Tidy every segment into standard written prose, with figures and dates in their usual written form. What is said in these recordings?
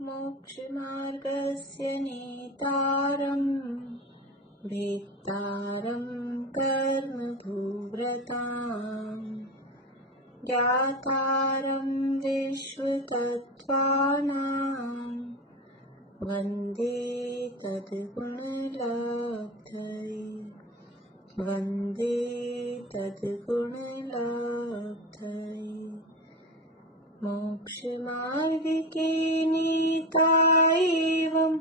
मोक्षमार्गस्य नेतारम् भेत्तारं कर्मभूव्रताम् ज्ञातारं विश्वतत्त्वानां वन्दे तद्गुणलब्धये वन्दे तद्गुणलब्धये। मोक्षमार्ग के नेता एवं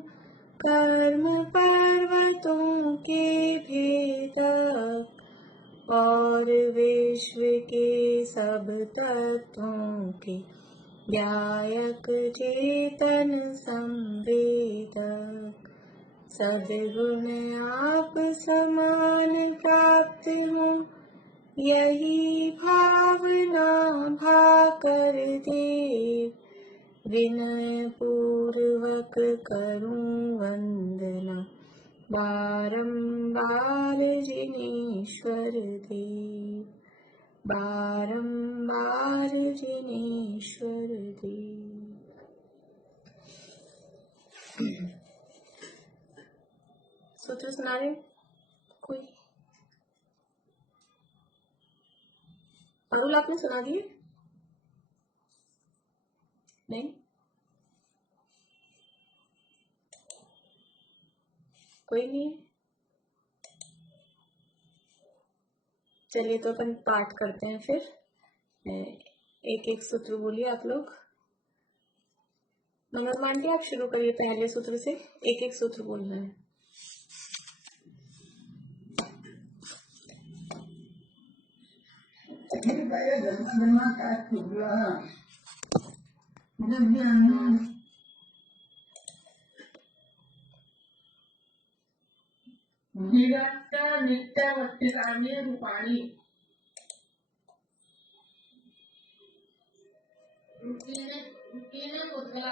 कर्म पर्वतों के भेदक और विश्व के सब तत्वों के व्यायक चेतन संवेदक सद्गुण आप समान प्राप्त हो यही भावना भाकर दे विनय पूर्वक करूं वंदना बारंबार जिनेश्वर देव बारंबार जिनेश्वर देव। सूत्र सुना रहे कोई? अरुल आपने सुना दिए? नहीं? कोई नहीं? चलिए तो अपन पाठ करते हैं फिर। एक एक सूत्र बोलिए आप लोग। मनोज मांडे आप शुरू करिए पहले सूत्र से, एक एक सूत्र बोलना है। नित्यवत्तिकानि रूपाणि रुकीने पुतला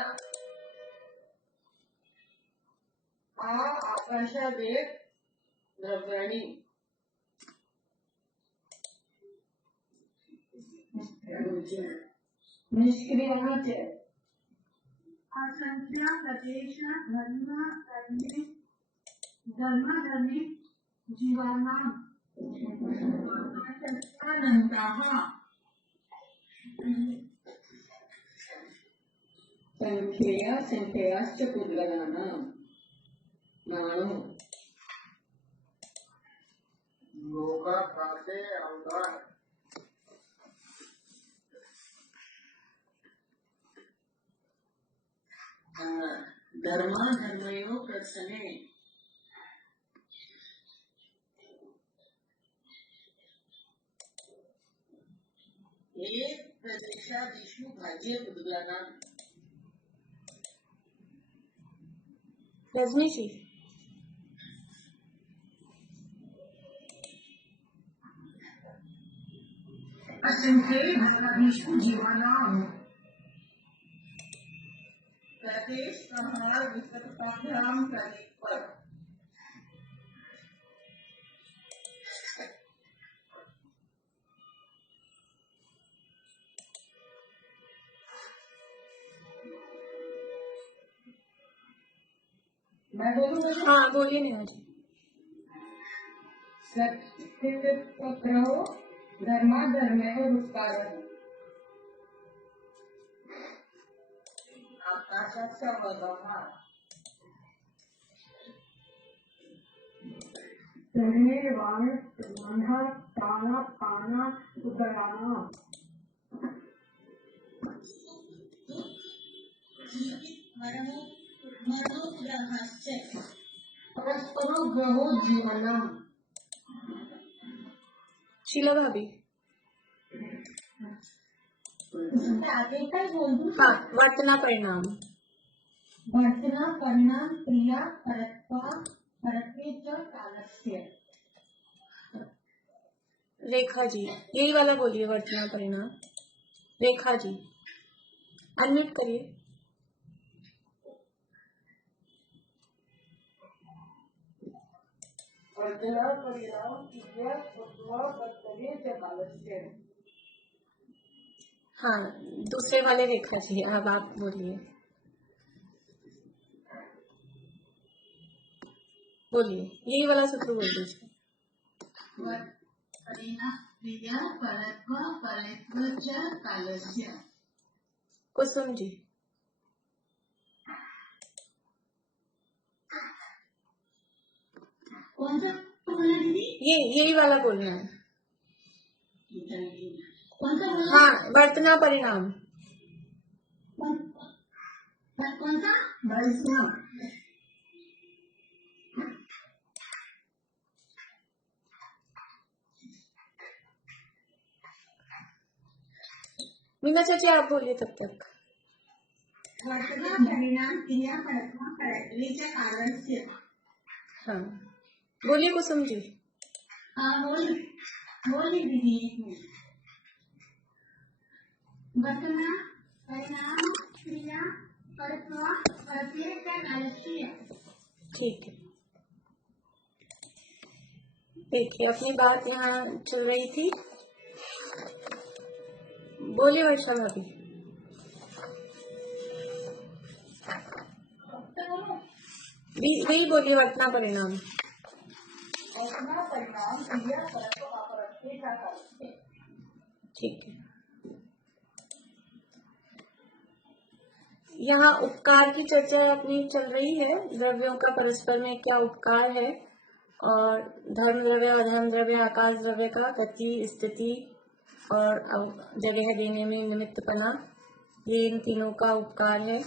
आकाशादेव द्रव्याणि निष्क्रियाच असंख्या प्रदेश धर्मधर्मी जीवानां अनंताः संख्याश्च पुद्गलानां नानो लोका प्राते अवतार धर्मा धर्मयो प्रसने एक प्रदेशादिषु भाज्य पुद्गलानां। रजनी जी असंख्येषु जीवानां प्रदेश संहार विसर्पाभ्याम प्रदीप पर मैं बोलूँ? हाँ बोलिए नहीं जी। सत्य पत्रो धर्मा धर्मे रुत्कार आकाशाचा वदमा धर्मे वाण मंधा ताना काना उदराना परस्परो ग्रहो जीवनम। शीला भाभी आगे का बोल दूं? हाँ, वर्तना परिणाम क्रिया परत्वे च कालस्य। रेखा जी यही वाला बोलिए वर्तना परिणाम। रेखा जी अनम्यूट करिए। वर्तना परिणाम क्रिया परत्वे च कालस्य। हाँ दूसरे वाले रेखा जी अब आप बोलिए। बोलिए, यही वाला सूत्र बोल दीजिए। क्रिया परत्व परत्व च कालस्य। कुसुम जी, कौन सा बोलना दीदी? यही वाला बोलना है। कौन सा बोलना? हाँ, वर्तना परिणाम। कौन सा? वर्तना। मीना चाची आप बोलिए तब तक। वर्तना परिणाम क्रिया परत्व परत्व च कालस्य। हाँ, बोलिए कुसुम जी। बोलिए दीदी। वर्तना परिणाम क्रिया परत्व परत्व च कालस्य। ठीक है, देखिए अपनी बात यहाँ चल रही थी। बोलिए वर्षा भाभी। वही बोलिए, वर्तना परिणाम। वर्तना परिणाम क्रिया परत्व अपरत्व च कालस्य। ठीक है, यहाँ उपकार की चर्चा अपनी चल रही है। द्रव्यों का परस्पर में क्या उपकार है, और धर्म द्रव्य, अधर्म द्रव्य, आकाश द्रव्य का गति, स्थिति और जगह देने में निमित्तपना, ये इन तीनों का उपकार है।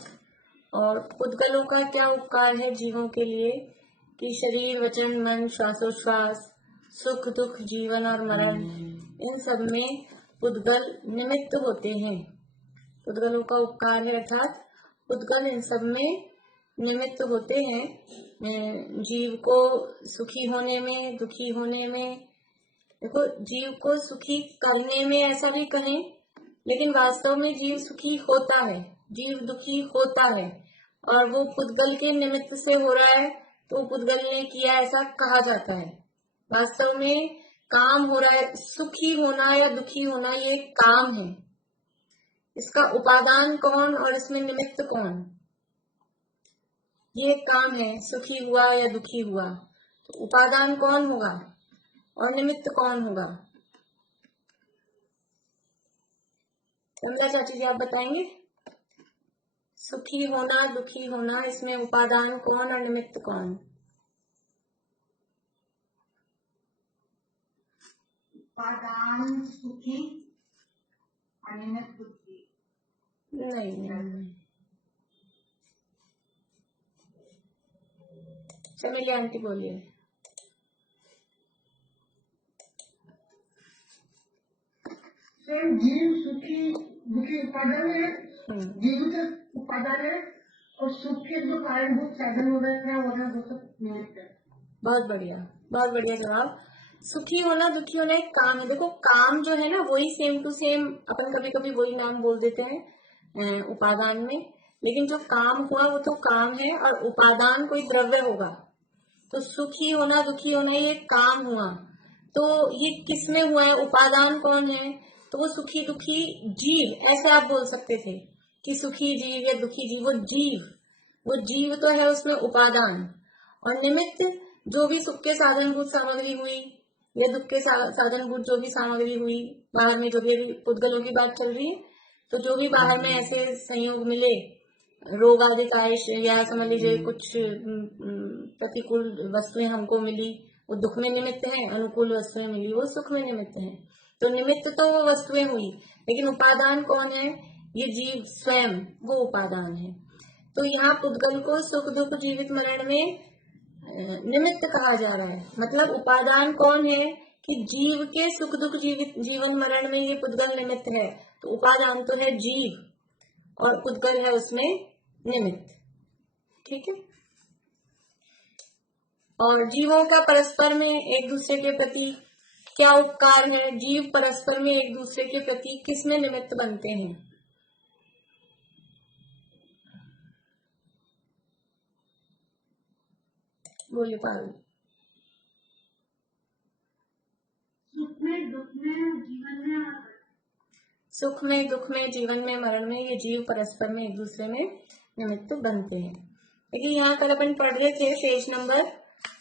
और पुद्गलों का क्या उपकार है जीवों के लिए, कि शरीर, वचन, मन, श्वासोच्छ्वास, सुख दुख, जीवन और मरण, इन सब में पुद्गल निमित्त होते हैं। पुद्गलों का उपकार है, अर्थात पुद्गल इन सब में निमित्त होते हैं। जीव को सुखी होने में, दुखी होने में, देखो जीव को सुखी करने में ऐसा भी कहें, लेकिन वास्तव में जीव सुखी होता है, जीव दुखी होता है, और वो पुद्गल के निमित्त से हो रहा है, तो पुद्गल ने किया ऐसा कहा जाता है। वास्तव में काम हो रहा है, सुखी होना या दुखी होना ये काम है। इसका उपादान कौन और इसमें निमित्त कौन, ये काम है। सुखी हुआ या दुखी हुआ, तो उपादान कौन होगा और निमित्त कौन होगा? कमला चाची जी आप बताएंगे। सुखी होना, दुखी होना, इसमें उपादान कौन और निमित्त कौन? उपादान सुखी, निमित्त दुखी। नहीं। चमेली आंटी बोलिए। जीव सुखी दुखी उपादान है, जीव के उपादान है, और सुख के जो कारणभूत साधन वगैरह है वो सब निमित्त है। बहुत बढ़िया, बहुत बढ़िया जवाब। सुखी होना, दुखी होना एक काम है। देखो काम जो है ना, वही सेम टू सेम अपन कभी कभी वही नाम बोल देते हैं उपादान में, लेकिन जो काम हुआ वो तो काम है, और उपादान कोई द्रव्य होगा। तो सुखी होना, दुखी होना ये काम हुआ, तो ये किसमें हुआ है, उपादान कौन है? तो वो सुखी दुखी जीव, ऐसे आप बोल सकते थे कि सुखी जीव या दुखी जीव, वो जीव तो है उसमें उपादान, और निमित्त जो भी सुख के साधनभूत सामग्री हुई या दुख के साधनभूत जो भी सामग्री हुई, बाहर में जो भी पुद्गलों की बात चल रही है, तो जो भी बाहर में ऐसे संयोग मिले, रोग आदि आयश, या समझ लीजिए कुछ प्रतिकूल वस्तुएं हमको मिली, वो दुख में निमित्त है, अनुकूल वस्तुएं मिली वो सुख में निमित्त है। तो निमित्त तो वो वस्तुएं हुई, लेकिन उपादान कौन है? ये जीव स्वयं, वो उपादान है। तो यहाँ पुद्गल को सुख दुख जीवित मरण में निमित्त कहा जा रहा है। मतलब उपादान कौन है कि जीव के सुख दुख जीवन मरण में ये पुद्गल निमित्त है। तो उपादान तो है जीव, और पुद्गल है उसमें निमित्त। ठीक है। और जीवों का परस्पर में एक दूसरे के प्रति क्या उपकार है? जीव परस्पर में एक दूसरे के प्रति किसमें निमित्त बनते हैं? बोलिए पारुल। सुख में दुख में जीवन में, सुख में दुख में जीवन में मरण में ये जीव परस्पर में एक दूसरे में निमित्त बनते हैं। लेकिन यहाँ कल अपन पढ़ रहे थे पेज नंबर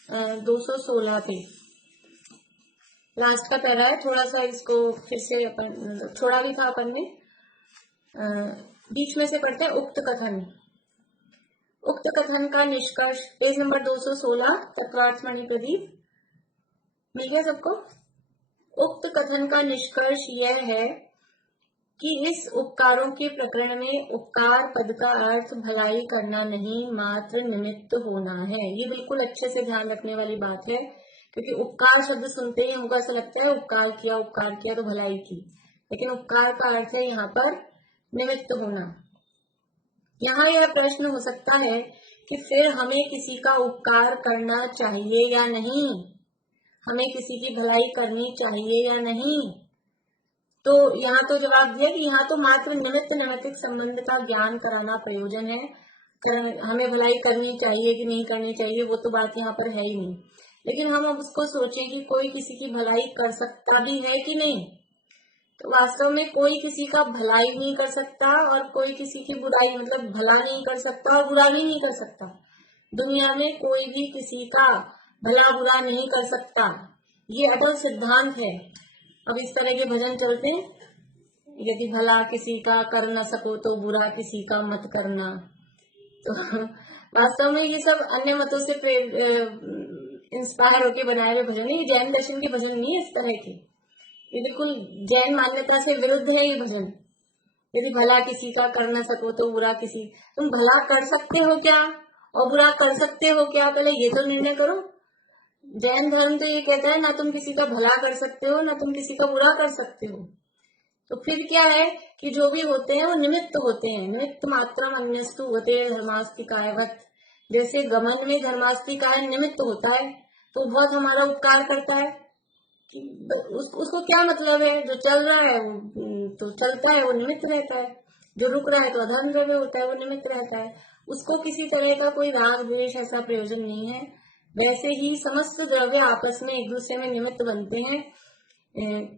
216 पे लास्ट का पैरा है। थोड़ा सा इसको फिर से अपन छोड़ा भी था अपन ने, बीच में से पढ़ते हैं। उक्त कथन, उक्त कथन का निष्कर्ष, पेज नंबर 216, तत्वार्थमणि प्रदीप, मिल गया सबको। उक्त कथन का निष्कर्ष यह है कि इस उपकारों के प्रकरण में उपकार पद का अर्थ भलाई करना नहीं, मात्र निमित्त होना है। ये बिल्कुल अच्छे से ध्यान रखने वाली बात है, क्योंकि उपकार शब्द सुनते ही हमको ऐसा लगता है उपकार किया तो भलाई की, लेकिन उपकार का अर्थ है यहाँ पर निमित्त होना। यहाँ यह प्रश्न हो सकता है कि फिर हमें किसी का उपकार करना चाहिए या नहीं, हमें किसी की भलाई करनी चाहिए या नहीं। तो यहाँ तो जवाब दिया कि यहाँ तो मात्र निमित्त नैमित्तिक संबंध का ज्ञान कराना प्रयोजन है, हमें भलाई करनी चाहिए कि नहीं करनी चाहिए वो तो बात यहाँ पर है ही नहीं। लेकिन हम अब उसको सोचें कि कोई किसी की भलाई कर सकता भी है कि नहीं, तो वास्तव में कोई किसी का भलाई नहीं कर सकता और कोई किसी की बुराई, मतलब भला नहीं कर सकता और बुरा भी नहीं कर सकता। दुनिया में कोई भी किसी का भला बुरा नहीं कर सकता, ये अटल सिद्धांत है। अब इस तरह के भजन चलते हैं, यदि भला किसी का कर न सको तो बुरा किसी का मत करना। तो वास्तव में ये सब अन्य मतों से इंस्पायर होकर बनाए हुए भजन है, ये जैन दर्शन के भजन नहीं है इस तरह के, ये बिल्कुल जैन मान्यता से विरुद्ध है ये भजन। यदि भला किसी का कर न सको तो बुरा किसी, तुम भला कर सकते हो क्या और बुरा कर सकते हो क्या, पहले ये तो निर्णय करो। जैन धर्म तो ये कहता है ना तुम किसी का भला कर सकते हो ना तुम किसी का बुरा कर सकते हो। तो फिर क्या है कि जो भी होते हैं वो निमित्त होते हैं। निमित्त मात्रम अन्यस्तु होते धर्मास्तिकायवत, जैसे गमन में धर्मास्तिकाय निमित्त होता है तो बहुत हमारा उपकार करता है। उसको क्या मतलब है, जो चल रहा है वो तो चलता है, वो निमित्त रहता है, जो रुक रहा है तो अधर्म द्रव्य होता है, वो निमित्त रहता है, उसको किसी तरह का कोई राग द्वेष ऐसा प्रयोजन नहीं है। वैसे ही समस्त द्रव्य आपस में एक दूसरे में निमित्त बनते हैं,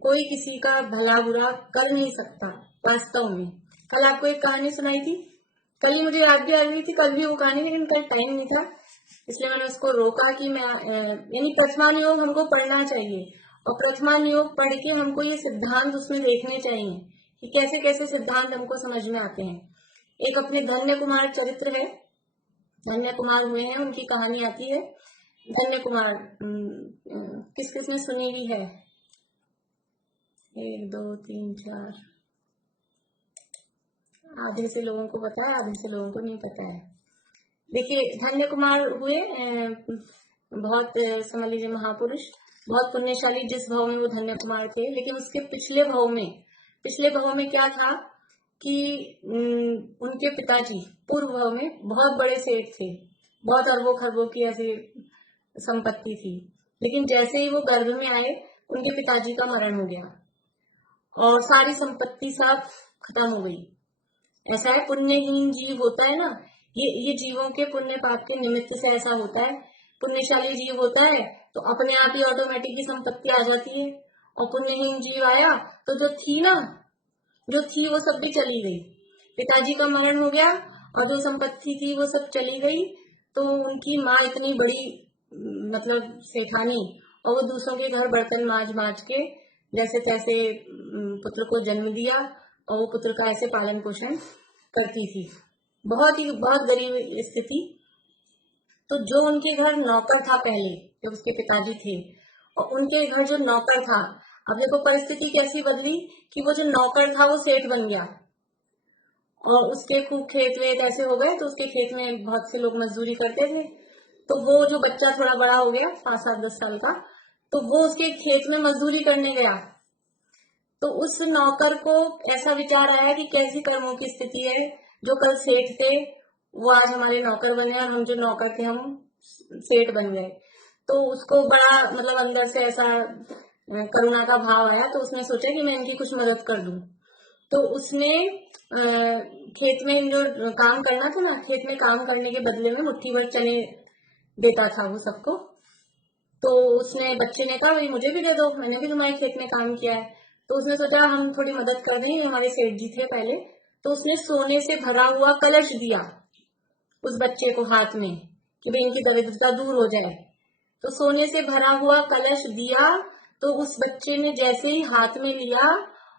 कोई किसी का भला बुरा कर नहीं सकता वास्तव में। कल आपको एक कहानी सुनाई थी, कल ही मुझे याद भी आ रही थी, कल भी वो कहानी, लेकिन कल टाइम नहीं था इसलिए मैंने उसको रोका कि मैं यानी प्रथमान योग हमको पढ़ना चाहिए और प्रथमान योग पढ़ के हमको ये सिद्धांत उसमें देखने चाहिए कि कैसे कैसे सिद्धांत हमको समझ में आते हैं। एक अपने धन्य कुमार चरित्र है, धन्य कुमार हुए हैं, उनकी कहानी आती है। धन्य कुमार किस किस ने सुनी हुई है? 1 2 3 4, आधे से लोगों को पता है, आधे से लोगों को नहीं पता है। देखिए धन्य कुमार हुए बहुत समझ लीजिए महापुरुष, बहुत पुण्यशाली जिस भाव में वो धन्य कुमार थे। लेकिन उसके पिछले भाव में क्या था कि उनके पिताजी पूर्व भाव में बहुत बड़े सेठ थे, बहुत अरबों खरबों की ऐसी संपत्ति थी। लेकिन जैसे ही वो गर्भ में आए उनके पिताजी का मरण हो गया और सारी संपत्ति सब खत्म हो गई। ऐसा है, पुण्यहीन जीव होता है ना, ये जीवों के पुण्य पाप के निमित्त से ऐसा होता है। पुण्यशाली जीव होता है तो अपने आप ही ऑटोमेटिक संपत्ति आ जाती है, और पुण्यहीन जीव आया तो जो थी वो सब भी चली गई। पिताजी का मरण हो गया और जो संपत्ति थी वो सब चली गई। तो उनकी माँ इतनी बड़ी मतलब सेठानी, और वो दूसरों के घर बर्तन मांज के जैसे तैसे पुत्र को जन्म दिया और वो पुत्र का ऐसे पालन पोषण करती थी, बहुत गरीब स्थिति। तो जो उनके घर नौकर था पहले जब उसके पिताजी थे, और उनके घर जो नौकर था, अब देखो परिस्थिति कैसी बदली कि वो जो नौकर था वो सेठ बन गया और उसके खूब खेत वेत ऐसे हो गए, तो उसके खेत में बहुत से लोग मजदूरी करते थे। तो वो जो बच्चा थोड़ा बड़ा हो गया 5 7 10 साल का, तो वो उसके खेत में मजदूरी करने गया। तो उस नौकर को ऐसा विचार आया कि कैसी कर्मों की स्थिति है, जो कल सेठ थे वो आज हमारे नौकर बने और हम जो नौकर थे हम सेठ बन गए। तो उसको बड़ा मतलब अंदर से ऐसा करुणा का भाव आया, तो उसने सोचा कि मैं इनकी कुछ मदद कर दूं। तो उसने खेत में जो काम करना था ना, खेत में काम करने के बदले में मुट्ठी भर चने देता था वो सबको। तो उसने बच्चे ने कहा भाई मुझे भी दे दो, मैंने भी तुम्हारे खेत में काम किया है। तो उसने सोचा हम थोड़ी मदद कर दें, हमारे सेठ जी थे पहले। तो उसने सोने से भरा हुआ कलश दिया उस बच्चे को हाथ में कि भाई इनकी दरिद्रता दूर हो जाए। तो सोने से भरा हुआ कलश दिया, तो उस बच्चे ने जैसे ही हाथ में लिया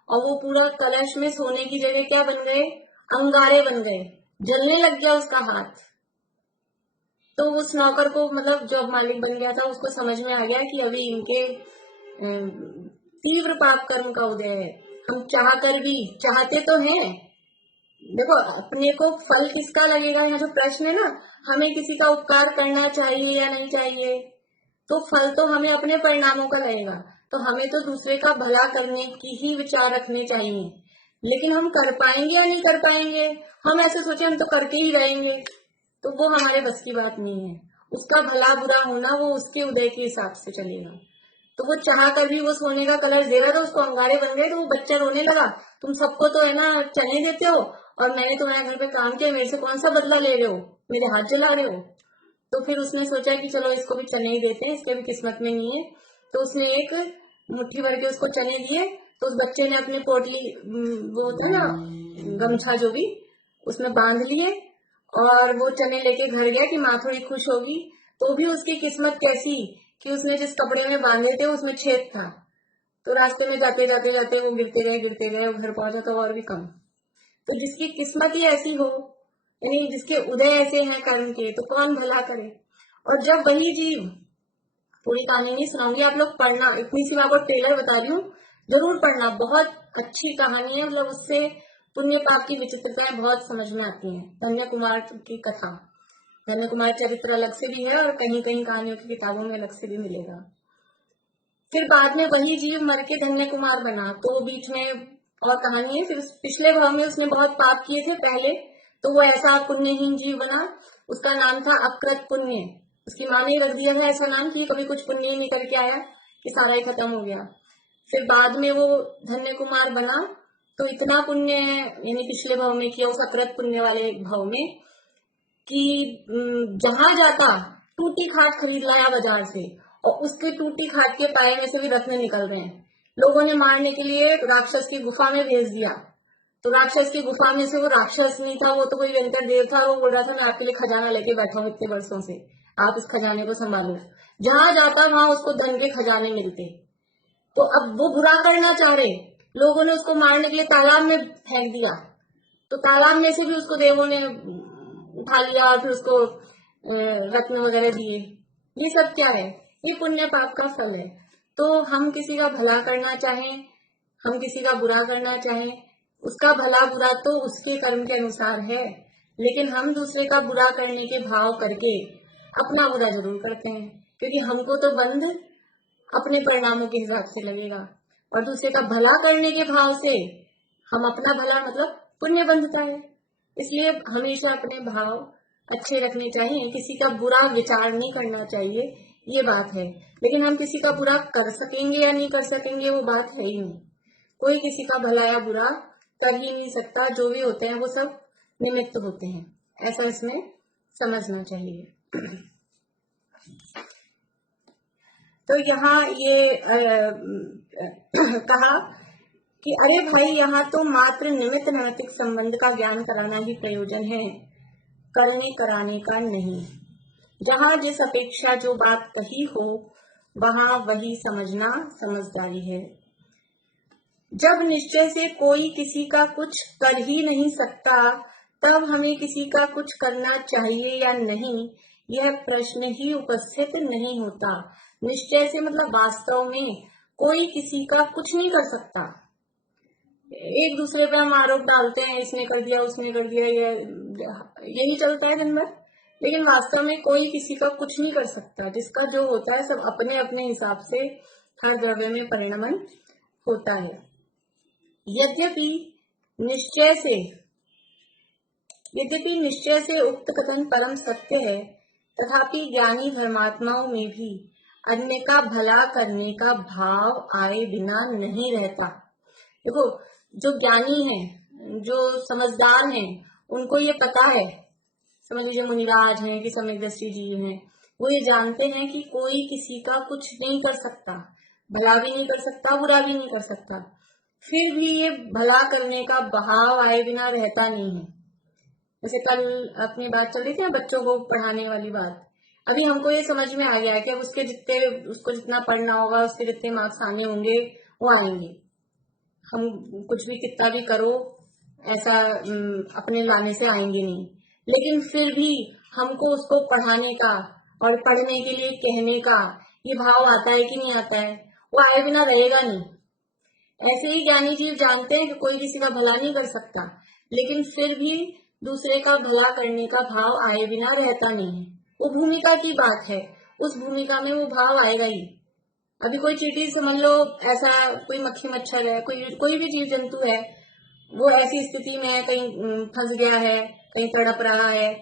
और वो पूरा कलश में सोने की जगह क्या बन गए, अंगारे बन गए, जलने लग गया उसका हाथ। तो उस नौकर को, मतलब जो मालिक बन गया था, उसको समझ में आ गया कि अभी इनके तीव्र पाप कर्म का उदय है। हम चाह कर भी, चाहते तो हैं, देखो अपने को फल किसका लगेगा, यहाँ जो प्रश्न है ना, हमें किसी का उपकार करना चाहिए या नहीं चाहिए, तो फल तो हमें अपने परिणामों का लगेगा। तो हमें तो दूसरे का भला करने की ही विचार रखने चाहिए, लेकिन हम कर पाएंगे या नहीं कर पाएंगे, हम ऐसे सोचे हम तो करके ही रहेंगे, तो वो हमारे बस की बात नहीं है। उसका भला बुरा होना वो उसके उदय के हिसाब से चलेगा। तो वो चाह कर भी वो सोने का कलश दे रहा था, उसको अंगारे बन गए, तो वो बच्चा रोने लगा, तुम सबको तो है ना चने देते हो, और मैंने तुम्हारे घर पे काम किया, मेरे से कौन सा बदला ले रहे हो, मेरे हाथ जला रहे हो। तो फिर उसने सोचा कि चलो इसको भी चने ही देते हैं, इसके भी किस्मत में नहीं है। तो उसने एक मुट्ठी भर के उसको चने दिए। तो उस बच्चे ने अपनी पोटली, वो होता ना गमछा जो भी, उसमें बांध लिए और वो चने लेके घर गया कि माँ थोड़ी खुश होगी। तो भी उसकी किस्मत कैसी कि उसने जिस कपड़े में बांधे थे उसमें छेद था। तो रास्ते में जाते जाते जाते वो गिरते गए, घर पहुंचा तो और भी कम। तो जिसकी किस्मत ही ऐसी हो, यानी जिसके उदय ऐसे हैं कर्म के, तो कौन भला करे। और जब वही जीव, पूरी कहानी नहीं सुनाऊंगी, आप लोग पढ़ना, इतनी सी मैं आपको ट्रेलर बता रही हूँ, जरूर पढ़ना, बहुत अच्छी कहानी है, मतलब उससे पुण्य पाप की विचित्रताएं बहुत समझ में आती हैं। धन्य कुमार की कथा, धन्य कुमार चरित्र अलग से भी है और कहीं कहीं कहानियों की किताबों में अलग से भी मिलेगा। फिर बाद में वही जीव मर के धन्य कुमार बना, तो बीच में और कहानी है। फिर पिछले भाव में उसने बहुत पाप किए थे पहले, तो वो ऐसा पुण्यहीन जीव बना, उसका नाम था अकृत पुण्य। उसकी माँ ने रख दिया था ऐसा नाम कि कभी कुछ पुण्य नहीं करके आया, कि सारा ही खत्म हो गया। फिर बाद में वो धन्य कुमार बना, तो इतना पुण्य यानी पिछले भाव में किया उस अकृत पुण्य वाले भाव में, कि जहां जाता टूटी खाट खरीद लाया बाजार से, और उसके टूटी खाट के पाए में से भी रत्न निकल रहे हैं। लोगों ने मारने के लिए राक्षस की गुफा में भेज दिया, तो राक्षस की गुफा में से वो राक्षस नहीं था, वो तो कोई वेंकट देव था, वो बोल रहा था मैं आपके लिए खजाना लेके बैठा हूँ इतने वर्षों से, आप इस खजाने को संभालो। जहां जाता वहां उसको धन के खजाने मिलते। तो अब वो बुरा करना चाह रहे, लोगों ने उसको मारने के लिए तालाब में फेंक दिया, तो तालाब में से भी उसको देवों ने उठा लिया और फिर उसको रत्न वगैरह दिए। ये सब क्या है, ये पुण्य पाप का फल है। तो हम किसी का भला करना चाहें, हम किसी का बुरा करना चाहें, उसका भला बुरा तो उसके कर्म के अनुसार है, लेकिन हम दूसरे का बुरा करने के भाव करके अपना बुरा जरूर करते हैं, क्योंकि हमको तो बंध अपने परिणामों के हिसाब से लगेगा, और दूसरे का भला करने के भाव से हम अपना भला मतलब पुण्य बंधता है। इसलिए हमेशा अपने भाव अच्छे रखने चाहिए, किसी का बुरा विचार नहीं करना चाहिए, ये बात है। लेकिन हम किसी का बुरा कर सकेंगे या नहीं कर सकेंगे, वो बात है ही नहीं। कोई किसी का भला या बुरा कर ही नहीं सकता, जो भी होते हैं वो सब निमित्त होते हैं, ऐसा इसमें समझना चाहिए। तो यहाँ ये कहा कि अरे भाई, यहाँ तो मात्र निमित्त नैतिक संबंध का ज्ञान कराना ही प्रयोजन है, करने कराने का नहीं। जहाँ जिस अपेक्षा जो बात कही हो, वहां वही समझना समझदारी है। जब निश्चय से कोई किसी का कुछ कर ही नहीं सकता, तब हमें किसी का कुछ करना चाहिए या नहीं, यह प्रश्न ही उपस्थित नहीं होता। निश्चय से मतलब वास्तव में कोई किसी का कुछ नहीं कर सकता। एक दूसरे पे हम आरोप डालते हैं, इसने कर दिया उसने कर दिया, यही चलता है दिन भर, लेकिन वास्तव में कोई किसी का कुछ नहीं कर सकता। जिसका जो होता है सब अपने अपने हिसाब से हर द्रव्य में परिणमन होता है। यद्यपि निश्चय से उक्त कथन परम सत्य है, तथापि ज्ञानी धर्मात्माओं में भी अन्य का भला करने का भाव आए बिना नहीं रहता। देखो, जो ज्ञानी हैं, जो समझदार हैं, उनको ये पता है, समझ लीजिए मुनिराज हैं कि सम्यक दृष्टि जीव हैं, वो ये जानते हैं कि कोई किसी का कुछ नहीं कर सकता, भला भी नहीं कर सकता, बुरा भी नहीं कर सकता। फिर भी ये भला करने का भाव आए बिना रहता नहीं है। जैसे कल अपनी बात चल रही थी बच्चों को पढ़ाने वाली बात, अभी हमको ये समझ में आ गया है कि अब उसको जितना पढ़ना होगा, उसके जितने मार्क्स आने होंगे वो आएंगे। हम कुछ भी कितना भी करो ऐसा अपने लाने से आएंगे नहीं, लेकिन फिर भी हमको उसको पढ़ाने का और पढ़ने के लिए कहने का ये भाव आता है कि नहीं आता है? वो आए बिना रहेगा नहीं। ऐसे ही ज्ञानी जीव जानते हैं कि कोई किसी का भला नहीं कर सकता, लेकिन फिर भी दूसरे का भला करने का भाव आए बिना रहता नहीं है। वो भूमिका की बात है, उस भूमिका में वो भाव आएगा ही। अभी कोई चींटी समझ लो, ऐसा कोई मक्खी मच्छर है, कोई भी जीव जंतु है, वो ऐसी स्थिति में है, कहीं फंस गया है, कहीं तड़प रहा है,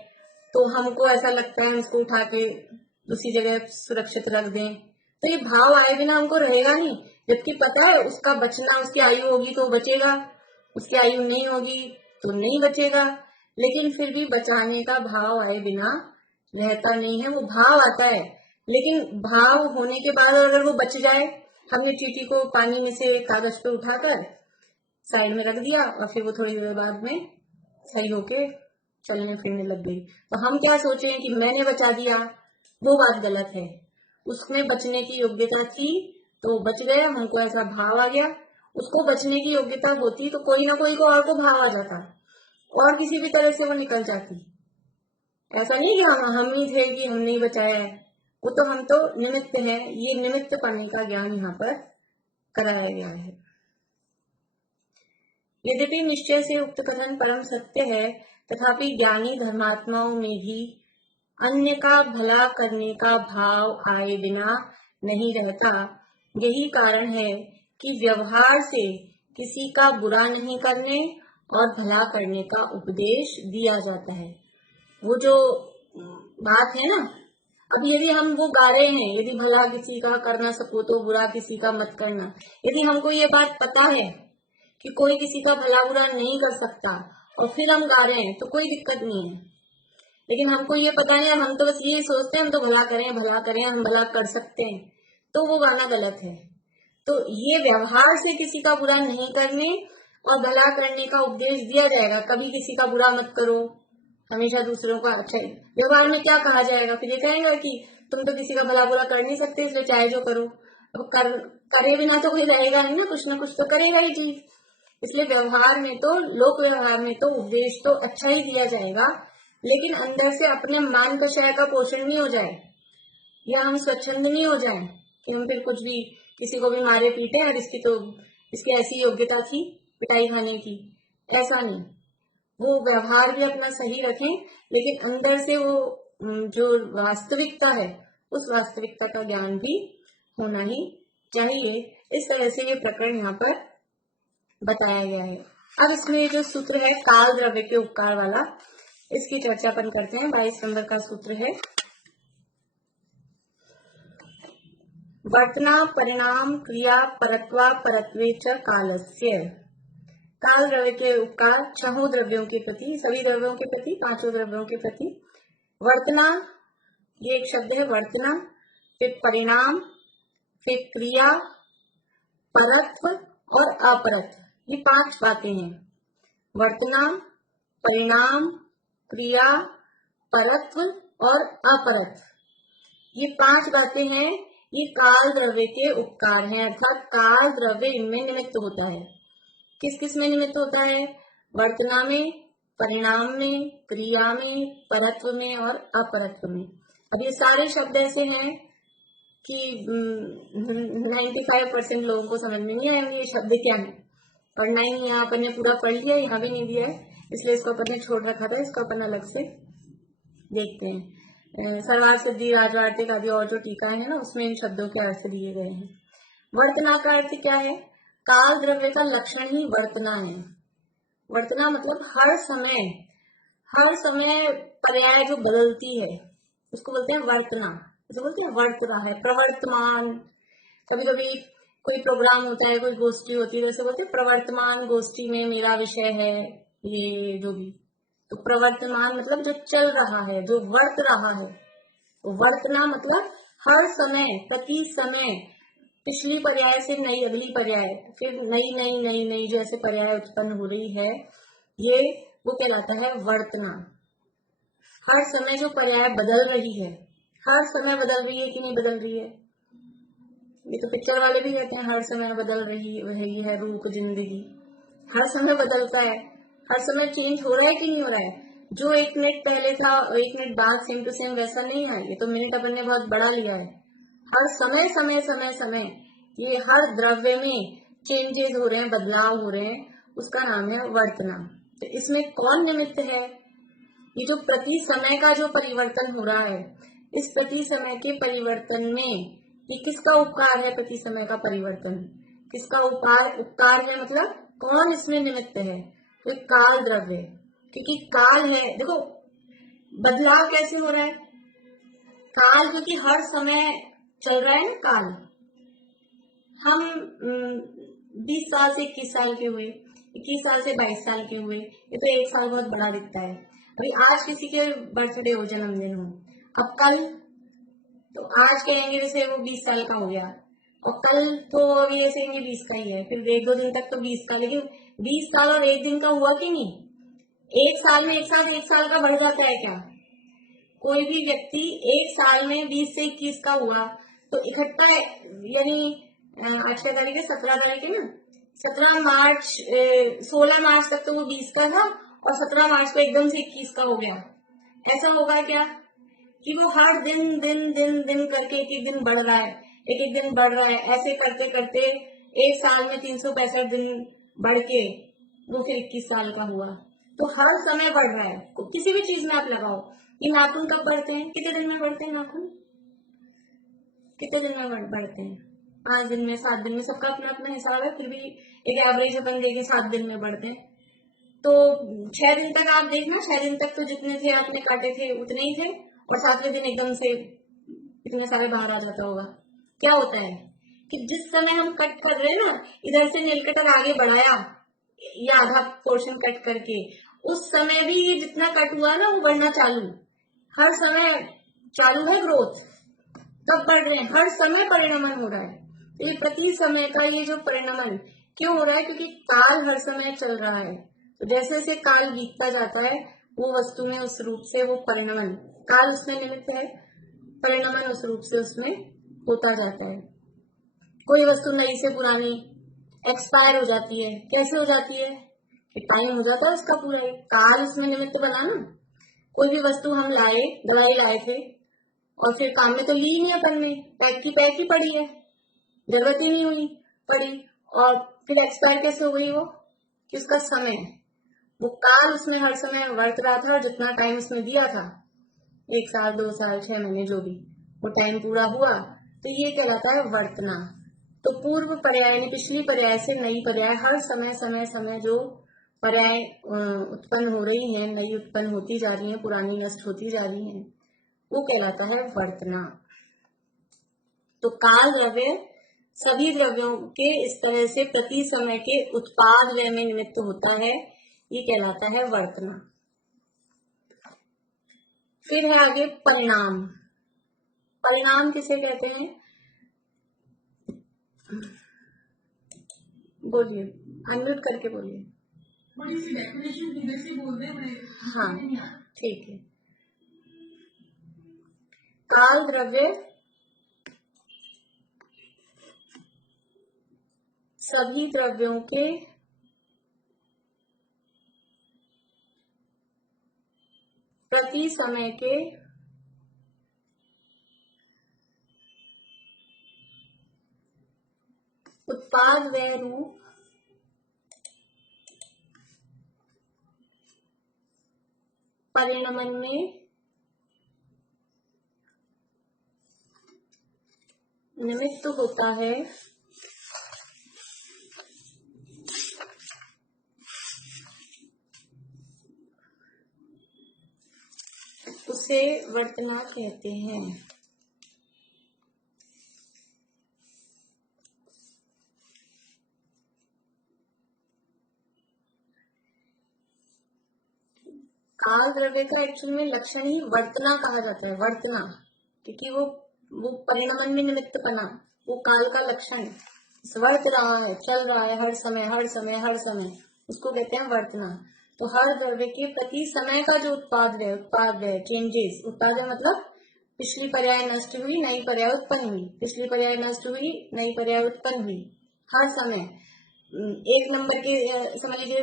तो हमको ऐसा लगता है उसको उठा के दूसरी जगह सुरक्षित रख दें, तो ये भाव आए बिना हमको रहेगा नहीं। जबकि पता है उसका बचना, उसकी आयु होगी तो बचेगा, उसकी आयु नहीं होगी तो नहीं बचेगा, लेकिन फिर भी बचाने का भाव आए बिना रहता नहीं है। वो भाव आता है, लेकिन भाव होने के बाद अगर वो बच जाए, हमने चींटी को पानी में से कागज पे उठाकर साइड में रख दिया और फिर वो थोड़ी देर बाद में सही होके चलने फिरने लग गई, तो हम क्या सोचे कि मैंने बचा दिया, वो बात गलत है। उसमें बचने की योग्यता थी तो बच गया, हमको ऐसा भाव आ गया। उसको बचने की योग्यता होती तो कोई ना कोई को और को भाव आ जाता और किसी भी तरह से वो निकल जाती। ऐसा नहीं कि हम ही थे कि हम नहीं बचाया है, वो तो हम तो निमित्त है। ये निमित्त पाने का ज्ञान यहाँ पर कराया गया है। यद्यपि निश्चय से उक्त कथन परम सत्य है, तथापि ज्ञानी धर्मात्माओं में भी अन्य का भला करने का भाव आए बिना नहीं रहता। यही कारण है कि व्यवहार से किसी का बुरा नहीं करने और भला करने का उपदेश दिया जाता है। वो जो बात है ना, अब यदि हम वो गा रहे हैं, यदि भला किसी का करना सको तो बुरा किसी का मत करना, यदि हमको ये बात पता है कि कोई किसी का भला बुरा नहीं कर सकता और फिर हम गा रहे हैं तो कोई दिक्कत नहीं है। लेकिन हमको ये पता नहीं, हम तो बस ये सोचते हैं हम तो भला करें, हम भला कर सकते हैं, तो वो गाना गलत है। तो ये व्यवहार से किसी का बुरा नहीं करने और भला करने का उपदेश दिया जाएगा। कभी किसी का बुरा मत करो, हमेशा दूसरों का अच्छा। व्यवहार में क्या कहा जाएगा? फिर ये कहेगा कि तुम तो किसी का भला बुरा कर नहीं सकते, इसलिए चाहे जो करो। अब करे बिना तो कोई रहेगा नहीं ना, कुछ ना कुछ तो करेगा ही जीव। इसलिए व्यवहार में तो, लोक व्यवहार में तो उपदेश तो अच्छा ही दिया जाएगा, लेकिन अंदर से अपने मान कषाय का पोषण नहीं हो जाए, या हम स्वच्छंद नहीं हो जाए कि हम फिर कुछ भी किसी को भी मारे पीटे और इसकी ऐसी योग्यता थी पिटाई खाने की। ऐसा नहीं, वो व्यवहार भी अपना सही रखें, लेकिन अंदर से वो जो वास्तविकता है उस वास्तविकता का ज्ञान भी होना ही चाहिए। इस तरह से ये प्रकरण यहाँ पर बताया गया है। अब इसमें जो सूत्र है काल द्रव्य के उपकार वाला, इसकी चर्चा अपन करते हैं। 22 नंबर का सूत्र है, वर्तना परिणाम क्रिया परत्वा परत्वे च कालस्य। काल द्रव्य के उपकार छहों द्रव्यों के प्रति, सभी द्रव्यों के प्रति, पांचों द्रव्यों के प्रति। वर्तना, ये एक शब्द है वर्तना, फिर परिणाम, फिर क्रिया, परत्व और अपरत्व, ये 5 बातें हैं। वर्तना, परिणाम, क्रिया, परत्व और अपरत्व, ये 5 बातें हैं। ये काल द्रव्य के उपकार हैं, अर्थात काल द्रव्य इनमें निमित्त होता है। किस किस में निमित्त होता है? वर्तना में, परिणाम में, क्रिया में, परत्व में और अपरत्व में। अब ये सारे शब्द ऐसे हैं कि 95% लोगों को समझ में नहीं आएंगे ये शब्द क्या है। पढ़ना ही नहीं है, अपन ने पूरा पढ़ लिया, यहाँ भी नहीं दिया है, इसलिए इसको अपन ने छोड़ रखा था, इसको अपन अलग से देखते हैं। सर्वार्थ सिद्धि राजवार्तिक आदि और जो टीकाएं हैं ना, उसमें इन शब्दों के अर्थ दिए गए हैं। वर्तना का अर्थ क्या है? काल द्रव्य का लक्षण ही वर्तना है। वर्तना मतलब हर समय पर्याय जो बदलती है उसको बोलते हैं वर्तना। जैसे बोलते हैं वर्त रहा है, प्रवर्तमान। कभी कभी कोई प्रोग्राम होता है, कोई गोष्ठी होती है, जैसे बोलते हैं प्रवर्तमान गोष्ठी में मेरा विषय है ये जो भी, तो प्रवर्तमान मतलब जो चल रहा है, जो वर्त रहा है। वर्तना मतलब हर समय, प्रति समय, पिछली पर्याय से नई अगली पर्याय, फिर नई नई नई नई जैसे पर्याय उत्पन्न हो रही है, ये वो कहलाता है वर्तना। हर समय जो पर्याय बदल रही है, हर समय बदल रही है कि नहीं बदल रही है? ये तो पिक्चर वाले भी कहते हैं हर समय बदल रही है रूप जिंदगी। हर समय बदलता है, हर समय चेंज हो रहा है कि नहीं हो रहा है? जो 1 मिनट पहले था और 1 मिनट बाद सेम टू सेम वैसा नहीं है। ये तो मिनट अपन ने बहुत बड़ा लिया है। हर समय समय समय समय ये हर द्रव्य में चेंजेस हो रहे हैं, बदलाव हो रहे हैं, उसका नाम है वर्तना। तो इसमें कौन निमित्त है? ये जो प्रति समय का जो परिवर्तन हो रहा है, इस प्रति समय के परिवर्तन में ये किसका उपकार है? प्रति समय का परिवर्तन किसका उपकार है? मतलब कौन इसमें निमित्त है? तो काल द्रव्य, क्योंकि काल है। देखो बदलाव कैसे हो रहा है? काल क्योंकि हर समय चल रहा है ना काल। हम 20 साल से 21 साल के हुए, 21 साल से 22 साल के हुए, ये तो 1 साल बहुत बड़ा दिखता है। अभी आज किसी के बर्थडे हो, जन्मदिन हो, अब कल तो आज कहेंगे जैसे वो 20 साल का हो गया, और कल तो अभी ऐसे कहेंगे 20 का ही है, फिर 1-2 दिन तक तो 20 का, लेकिन 20 साल और 1 दिन का हुआ कि नहीं? 1 साल में एक साल का बढ़ जाता है क्या? कोई भी व्यक्ति 1 साल में 20 से 21 का हुआ तो इकट्ठा, यानी आज क्या तारीख है? 17 तारीख है ना। 17 मार्च 16 मार्च तक तो वो 20 का था, और 17 मार्च को एकदम से 21 का हो गया। ऐसा होगा क्या कि वो हर दिन दिन दिन दिन करके एक एक दिन बढ़ रहा है, एक एक दिन बढ़ रहा है, ऐसे करते करते 1 साल में 365 दिन बढ़ के वो फिर 21 साल का हुआ। तो हर समय बढ़ रहा है, किसी भी चीज में आप लगाओ। ये नाखून कब बढ़ते हैं? कितने दिन में बढ़ते हैं नाखून? कितने दिन में बढ़ते हैं? 5 दिन में, 7 दिन में, सबका अपना अपना हिसाब है, फिर भी एक एवरेज अपन देखें 7 दिन में बढ़ते हैं। तो 6 दिन तक आप देखना, 6 दिन तक तो जितने थे आपने काटे थे उतने ही थे, और 7वें दिन एकदम से इतने सारे बाहर आ जाता होगा। क्या होता है कि जिस समय हम कट कर रहे हैं ना, इधर से नेल कटर आगे बढ़ाया, ये आधा पोर्शन कट करके, उस समय भी ये जितना कट हुआ ना वो बढ़ना चालू, हर समय चालू है ग्रोथ। कब बढ़ रहे हैं? हर समय परिणमन हो रहा है। तो ये प्रति समय का ये जो परिणमन क्यों हो रहा है? क्योंकि काल हर समय चल रहा है। तो जैसे जैसे काल बीतता जाता है, वो वस्तु में उस रूप से वो परिणमन, काल उसमें निमित्त है, परिणमन उस रूप से उसमें होता जाता है। कोई वस्तु नई से पुरानी एक्सपायर हो जाती है। कैसे हो जाती है? कि टाइम हो जाता है इसका पूरा ही, काल उसमें निमित्त बना ना। कोई भी वस्तु हम लाए, दवाई लाए थे, और फिर काम में तो ली ही नहीं अपन ने, पैक ही पड़ी है, जरूरत ही नहीं हुई पड़ी, और फिर एक्सपायर कैसे हो गई वो? कि उसका समय, वो काल उसमें हर समय वर्त रहा था, और जितना टाइम उसमें दिया था, 1 साल 2 साल 6 महीने जो भी, वो टाइम पूरा हुआ, तो ये कहलाता है वर्तना। तो पूर्व पर्याय यानी पिछली पर्याय से नई पर्याय, हर समय समय समय जो पर्याय उत्पन्न हो रही है, नई उत्पन्न होती जा रही है, पुरानी नष्ट होती जा रही है, वो कहलाता है वर्तना। तो काल द्रव्य सभी द्रव्यों के इस तरह से प्रति समय के उत्पाद व्यय में निमित्त होता है, ये कहलाता है वर्तना। फिर है आगे परिणाम। परिणाम किसे कहते हैं? बोलिए, अनम्यूट करके बोलिए। बड़ी सी डेफिनेशन से बोल रहे हैं। हाँ ठीक है। काल द्रव्य सभी द्रव्यों के प्रति समय के उत्पाद व्यय रूप परिणमन में निमित्त होता है, उसे वर्तना कहते हैं। काल द्रव्य का एक्चुअल में लक्षण ही वर्तना कहा जाता है, वर्तना, क्योंकि वो परिणमन में निमित्त बना, वो काल का लक्षण वर्त रहा है, चल रहा है, हर समय हर समय हर समय, उसको कहते हैं वर्तना। तो हर द्रव्य के प्रति समय का जो उत्पाद है चेंजेस, उत्पाद है मतलब पिछली पर्याय नष्ट हुई, नई पर्याय उत्पन्न हुई, पिछली पर्याय नष्ट हुई, नई पर्याय उत्पन्न हुई। हर समय एक नंबर के समझ लीजिए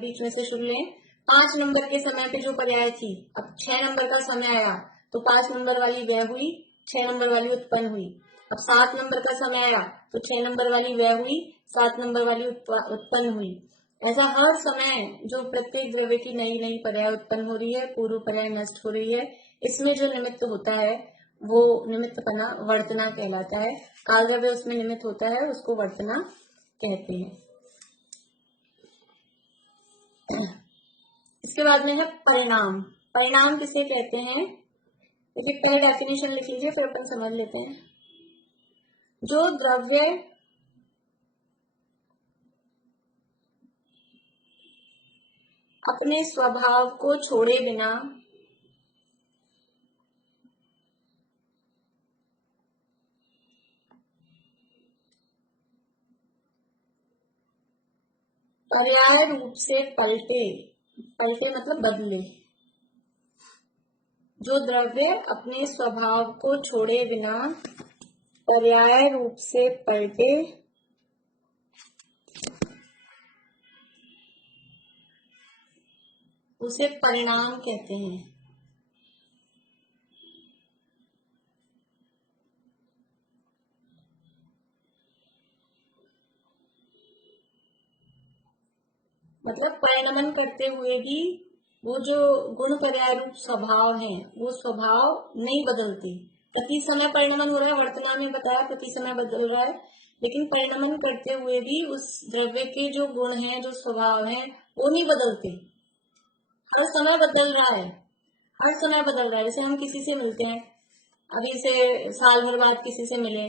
बीच में से शुरू लें, 5 नंबर के समय पे जो पर्याय थी, अब 6 नंबर का समय आया तो 5 नंबर वाली व्यय हुई, 6 नंबर वाली उत्पन्न हुई। अब 7 नंबर का समय आया तो 6 नंबर वाली व्यय हुई, 7 नंबर वाली उत्पन्न हुई। ऐसा हर समय जो प्रत्येक द्रव्य की नई नई पर्याय उत्पन्न हो रही है, पूर्व पर्याय नष्ट हो रही है, इसमें जो निमित्त होता है वो निमित्तपना वर्तना कहलाता है। काल द्रव्य उसमें निमित्त होता है, उसको वर्तना कहते हैं। इसके बाद में है परिणाम। परिणाम किसे कहते हैं? देखिए पहले डेफिनेशन लिख लीजिए, फिर अपन समझ लेते हैं। जो द्रव्य अपने स्वभाव को छोड़े बिना पर्याय रूप से पलटे, पलटे मतलब बदले, जो द्रव्य अपने स्वभाव को छोड़े बिना पर्याय रूप से पलटे, उसे परिणाम कहते हैं। मतलब परिणमन करते हुए भी वो जो गुण पर्याय रूप स्वभाव है, वो स्वभाव नहीं बदलते। प्रति समय परिणमन हो रहा है, वर्तमान में बताया प्रति समय बदल रहा है, लेकिन परिणमन करते हुए भी उस द्रव्य के जो गुण हैं, जो स्वभाव हैं, वो नहीं बदलते। हर समय बदल रहा है, हर समय बदल रहा है। जैसे हम किसी से मिलते हैं, अभी से साल भर बाद किसी से मिले,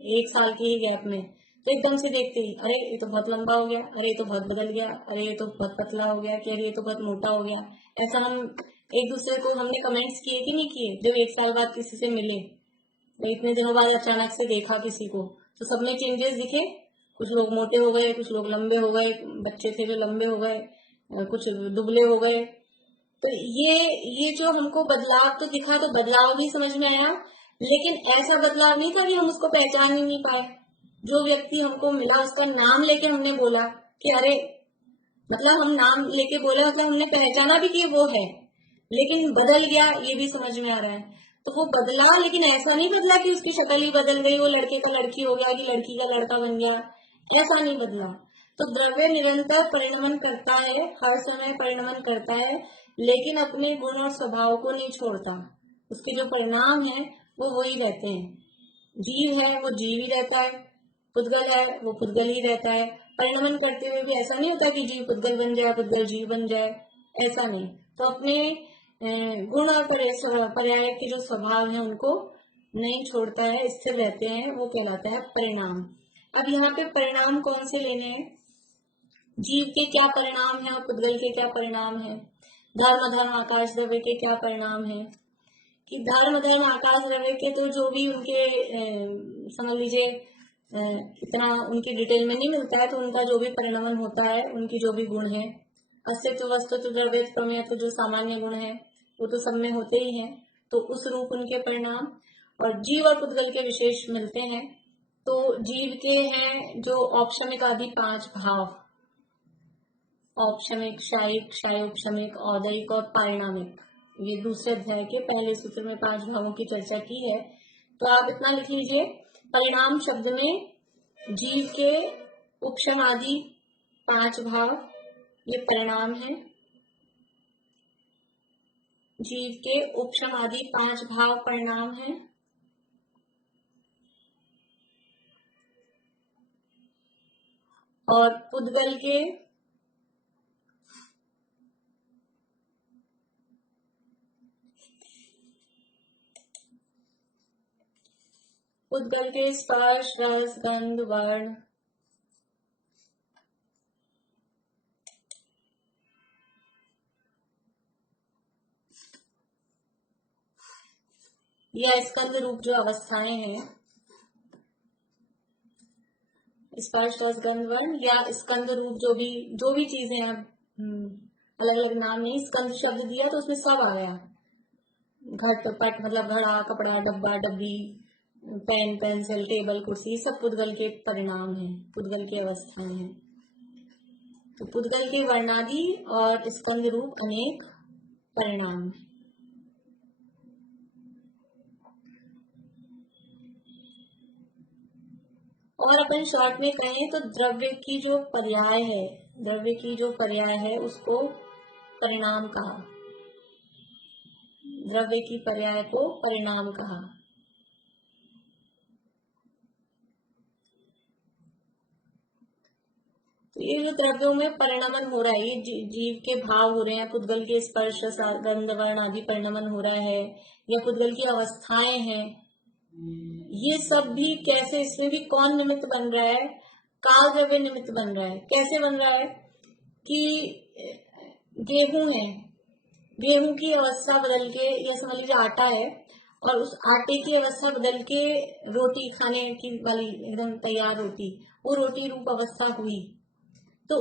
1 साल के ही गैप में, तो एकदम से देखते ही अरे ये तो बहुत लंबा हो गया, अरे ये तो बहुत बदल गया, अरे ये तो बहुत पतला हो गया, कि अरे ये तो बहुत मोटा हो गया। ऐसा हम एक दूसरे को हमने कमेंट्स किए कि नहीं किए? जब 1 साल बाद किसी से मिले, तो इतने दिनों बाद अचानक से देखा किसी को, तो सब में चेंजेस दिखे। कुछ लोग मोटे हो गए, कुछ लोग लंबे हो गए, बच्चे थे जो लंबे हो गए, कुछ दुबले हो गए। तो ये जो हमको बदलाव तो दिखा, तो बदलाव भी समझ में आया, लेकिन ऐसा बदलाव नहीं था कि हम उसको पहचान ही नहीं पाए। जो व्यक्ति हमको मिला उसका नाम लेके हमने बोला कि अरे, मतलब हम नाम लेके बोले, मतलब हमने पहचाना भी कि वो है, लेकिन बदल गया ये भी समझ में आ रहा है। तो वो बदला, लेकिन ऐसा नहीं बदला कि उसकी शक्ल ही बदल गई, वो लड़के का लड़की हो गया कि लड़की का लड़का बन गया, ऐसा नहीं बदला। तो द्रव्य निरंतर परिणमन करता है, हर समय परिणमन करता है, लेकिन अपने गुण और स्वभाव को नहीं छोड़ता। उसके जो परिणाम है वो वही रहते हैं। जीव है वो जीव ही रहता है, पुद्गल है वो पुद्गल ही रहता है। परिणमन करते हुए भी ऐसा नहीं होता कि जीव पुद्गल बन जाए, पुद्गल जीव बन जाए, ऐसा नहीं। तो अपने गुण और पर्याय के जो स्वभाव है उनको नहीं छोड़ता है, स्थिर रहते हैं, वो कहलाता है परिणाम। अब यहाँ पे परिणाम कौन से लेने हैं? जीव के क्या परिणाम है और पुद्गल के क्या परिणाम है? धर्म धर्म आकाश द्रव्य के क्या परिणाम है? कि धर्म धर्म आकाश द्रव्य के तो जो भी उनके समझ लीजिए इतना उनकी डिटेल में नहीं मिलता है, तो उनका जो भी परिणमन होता है, उनकी जो भी गुण है, अस्तित्व वस्तुत्व द्रव्य प्रमेय तो जो सामान्य गुण है वो तो सब में होते ही हैं, तो उस रूप उनके परिणाम। और जीव और पुद्गल के विशेष मिलते हैं। तो जीव के हैं जो औपशमिक आदि 5 भाव, औपशमिक, शायिक, शायोपशमिक, औदयिक और पारिणामिक। ये दूसरे अध्याय के पहले सूत्र में 5 भावों की चर्चा की है। तो आप इतना लिख लीजिए, परिणाम शब्द में जीव के उपशम आदि 5 भाव ये परिणाम है। जीव के उपशम आदि 5 भाव परिणाम है। और पुद्गल के स्पर्श रस गंध वर्ण या स्कंद रूप जो अवस्थाएं हैं, स्पर्श रस गंध वर्ण या स्कंद रूप जो भी चीजें हैं, अलग अलग नाम नहीं, स्कंद शब्द दिया तो उसमें सब आया, घट पट मतलब घड़ा, कपड़ा, डब्बा, डब्बी, पेन, पेंसिल, टेबल, कुर्सी, सब पुद्गल के परिणाम हैं, पुद्गल की अवस्थाएं हैं। तो पुद्गल के वर्णादि और स्कंद रूप अनेक परिणाम। और अपन शॉर्ट में कहें तो द्रव्य की जो पर्याय है, द्रव्य की जो पर्याय है उसको परिणाम कहा, द्रव्य की पर्याय को परिणाम कहा। तो ये जो द्रव्यों में परिणमन हो रहा है, ये जीव के भाव हो रहे हैं, पुद्गल के स्पर्श, गंध, वर्ण आदि परिणमन हो रहा है, या पुद्गल की अवस्थाएं हैं, ये सब भी कैसे, इसमें भी कौन निमित्त बन रहा है? काल द्रव्य निमित्त बन रहा है। कैसे बन रहा है कि गेहूं है, गेहूं की अवस्था बदल के, या समझ लीजिए आटा है, और उस आटे की अवस्था बदल के रोटी खाने की वाली एकदम तैयार रोटी, वो रोटी रूप अवस्था हुई। तो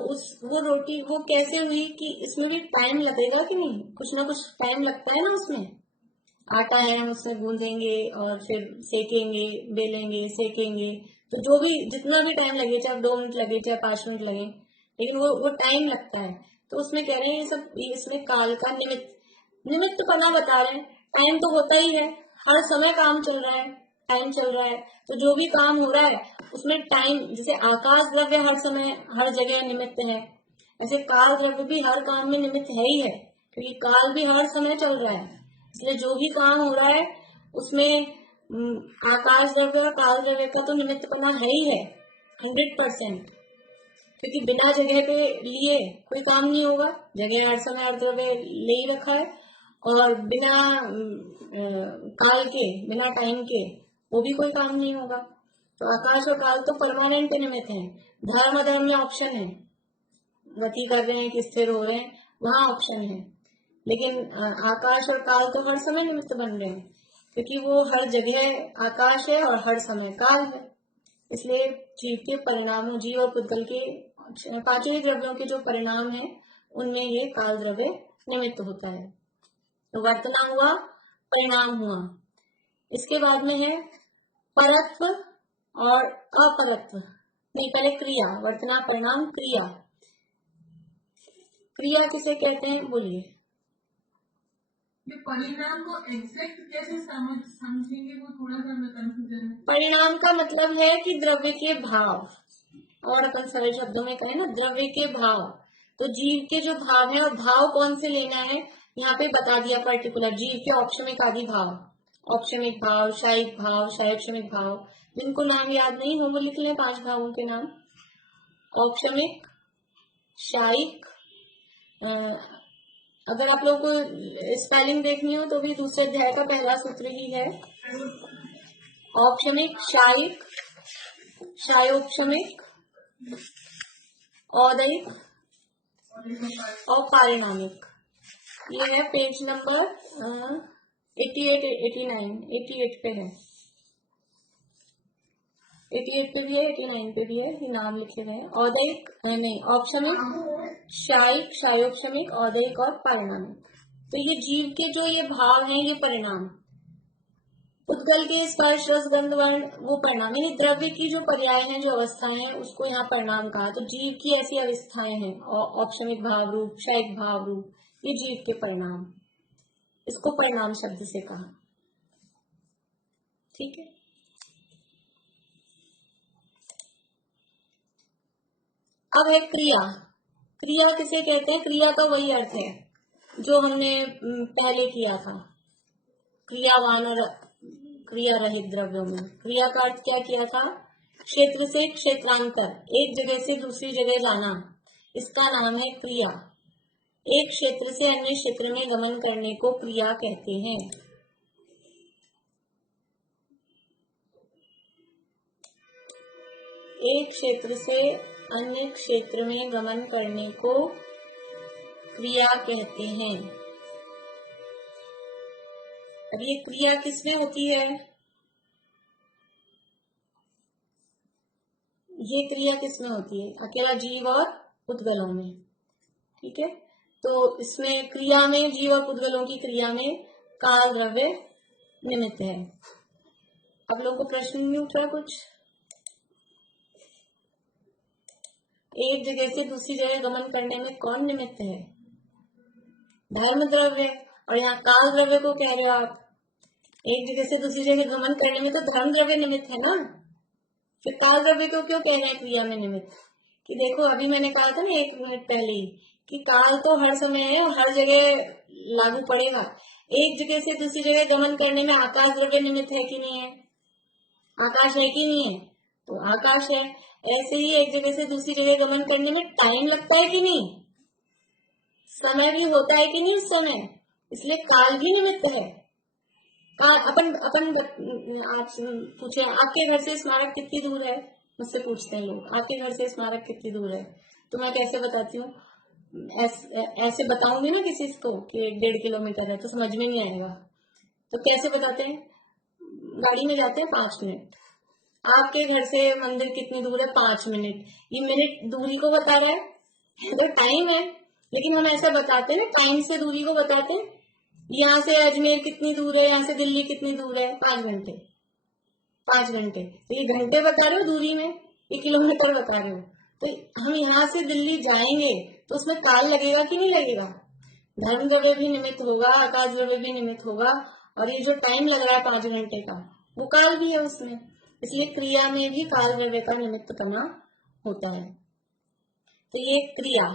वो रोटी वो कैसे हुई कि इसमें भी टाइम लगेगा कि नहीं, कुछ ना कुछ टाइम लगता है ना उसमें। आटा है, हम उसमें गूंदेंगे और फिर सेकेंगे, बेलेंगे, सेकेंगे, तो जो भी जितना भी टाइम लगे, चाहे 2 मिनट लगे चाहे 5 मिनट लगे, लेकिन वो टाइम लगता है। तो उसमें कह रहे हैं ये सब, इसमें काल का निमित्त पना बता रहे हैं। टाइम तो होता ही है, हर समय काम चल रहा है, टाइम चल रहा है, तो जो भी काम हो रहा है उसमें टाइम, जैसे आकाश द्रव्य हर समय हर जगह निमित्त है, ऐसे काल द्रव्य भी हर काम में निमित्त है ही है, क्योंकि काल भी हर समय चल रहा है। इसलिए जो भी काम हो रहा है उसमें आकाश द्रव्य और काल द्रव्य का तो निमित्तपना है ही है 100%, क्योंकि बिना जगह पे लिए कोई काम नहीं होगा। जगह हर समय हर द्रव्य ले ही रखा है, और बिना काल के, बिना टाइम के वो भी कोई काम नहीं होगा। तो आकाश और काल तो परमानेंट निमित्त है। धर्म अधर्म में ऑप्शन है, गति कर रहे हैं कि स्थिर हो रहे हैं, वहां ऑप्शन है, लेकिन आकाश और काल तो हर समय निमित्त बन रहे हैं, क्योंकि वो हर जगह आकाश है और हर समय काल है। इसलिए जीव के परिणामों, जीव और पुद्गल के 5 ही द्रव्यों के जो परिणाम है उनमें ये काल द्रव्य निमित्त होता है। तो वर्तना हुआ, परिणाम हुआ। इसके बाद में है परत्व और अपरत्व। नहीं, पहले क्रिया, वर्तना, परिणाम, क्रिया। क्रिया किसे कहते हैं, बोलिए। ये परिणाम को एग्जैक्ट कैसे समझेंगे, वो थोड़ा सा मैं कंफ्यूजन है। परिणाम का मतलब है कि द्रव्य के भाव, और अपन सरल शब्दों में कहें ना, द्रव्य के भाव। तो जीव के जो भाव है, और भाव कौन से लेना है यहाँ पे बता दिया पर्टिकुलर। जीव के औपशमिक आदि भाव, औपशमिक भाव, शायिक भाव, शायोपशमिक भाव, जिनको नाम याद नहीं हो वो लिख लें 5 भावों के नाम। औपशमिक, शायिक, अगर आप लोग को स्पेलिंग देखनी हो तो भी दूसरे अध्याय का पहला सूत्र ही है। औपशमिक, शायिक, शायोपशमिक, औदयिक और पारिणामिक। ये है पेज नंबर 88, 89, 88 पे है, 88 पे भी है, 89 पे भी है, ये नाम लिखे गए हैं। औदयिक नहीं, औपशमिक, शायिक, शायोपशमिक, औदयिक और पारिणामिक। तो ये जीव के जो ये भाव हैं, ये परिणाम। पुद्गल के स्पर्श, रस, गंध, वर्ण वो परिणाम, यानी द्रव्य की जो पर्याय हैं, जो अवस्थाएं हैं, उसको यहाँ परिणाम कहा। तो जीव की ऐसी अवस्थाएं हैं, औपशमिक भाव रूप, शायिक भाव रूप, ये जीव के परिणाम, इसको परिणाम शब्द से कहा। ठीक है। अब है क्रिया। क्रिया किसे कहते हैं? क्रिया का वही अर्थ है जो हमने पहले किया था, क्रियावान और क्रिया रहित द्रव्यों में। क्रिया का अर्थ क्या किया था? क्षेत्र से क्षेत्रांतर, एक जगह से दूसरी जगह जाना, इसका नाम है क्रिया। एक क्षेत्र से अन्य क्षेत्र में गमन करने को क्रिया कहते हैं। एक क्षेत्र से अन्य क्षेत्र में गमन करने को क्रिया कहते हैं। अब ये क्रिया किसमें होती है? ये क्रिया किसमें होती है? अकेला जीव और पुद्गलों में। ठीक है, तो इसमें क्रिया में, जीव और पुद्गलों की क्रिया में काल द्रव्य निमित्त है। आप लोगों को प्रश्न नहीं उठ रहा कुछ? एक जगह से दूसरी जगह गमन करने में कौन निमित्त है? धर्म द्रव्य। और यहाँ काल द्रव्य को कह रहे हो आप। एक जगह से दूसरी जगह गमन करने में तो धर्म द्रव्य निमित्त है ना, फिर काल द्रव्य को क्यों कह रहे हैं क्रिया में निमित्त? कि देखो अभी मैंने कहा था ना 1 मिनट पहले ही कि काल तो हर समय है और हर जगह लागू पड़ेगा। एक जगह से दूसरी जगह गमन करने में आकाश द्रव्य निमित्त है कि नहीं है? आकाश है कि नहीं है? तो आकाश है। ऐसे ही एक जगह से दूसरी जगह गमन करने में टाइम लगता है कि नहीं? समय भी होता है कि नहीं उस समय? इसलिए काल भी निमित्त है। अपन अपन आप पूछे आपके घर से स्मारक कितनी दूर है? मुझसे पूछते हैं लोग, आपके घर से स्मारक कितनी दूर है? तो मैं कैसे बताती हूँ? ऐसे बताऊंगी ना किसी को कि 1.5 किलोमीटर है तो समझ में नहीं आएगा। तो कैसे बताते हैं? गाड़ी में जाते हैं 5 मिनट। आपके घर से मंदिर कितनी दूर है? 5 मिनट। ये मिनट दूरी को बता रहा है तो टाइम है, लेकिन हम ऐसा बताते हैं टाइम से दूरी को बताते हैं। यहाँ से अजमेर कितनी दूर है, यहाँ से दिल्ली कितनी दूर है? 5 घंटे। 5 घंटे तो ये घंटे बता रहे हो दूरी में, ये किलोमीटर बता रहे हो। तो हम यहाँ से दिल्ली जाएंगे तो उसमें काल लगेगा कि नहीं लगेगा? धर्म द्रव्य भी निमित्त होगा, आकाश द्रव्य भी निमित्त होगा, और ये जो टाइम लग रहा है 5 घंटे का वो काल भी है उसमें। इसलिए क्रिया में भी काल द्रव्य का निमित्त करना होता है। तो ये क्रिया।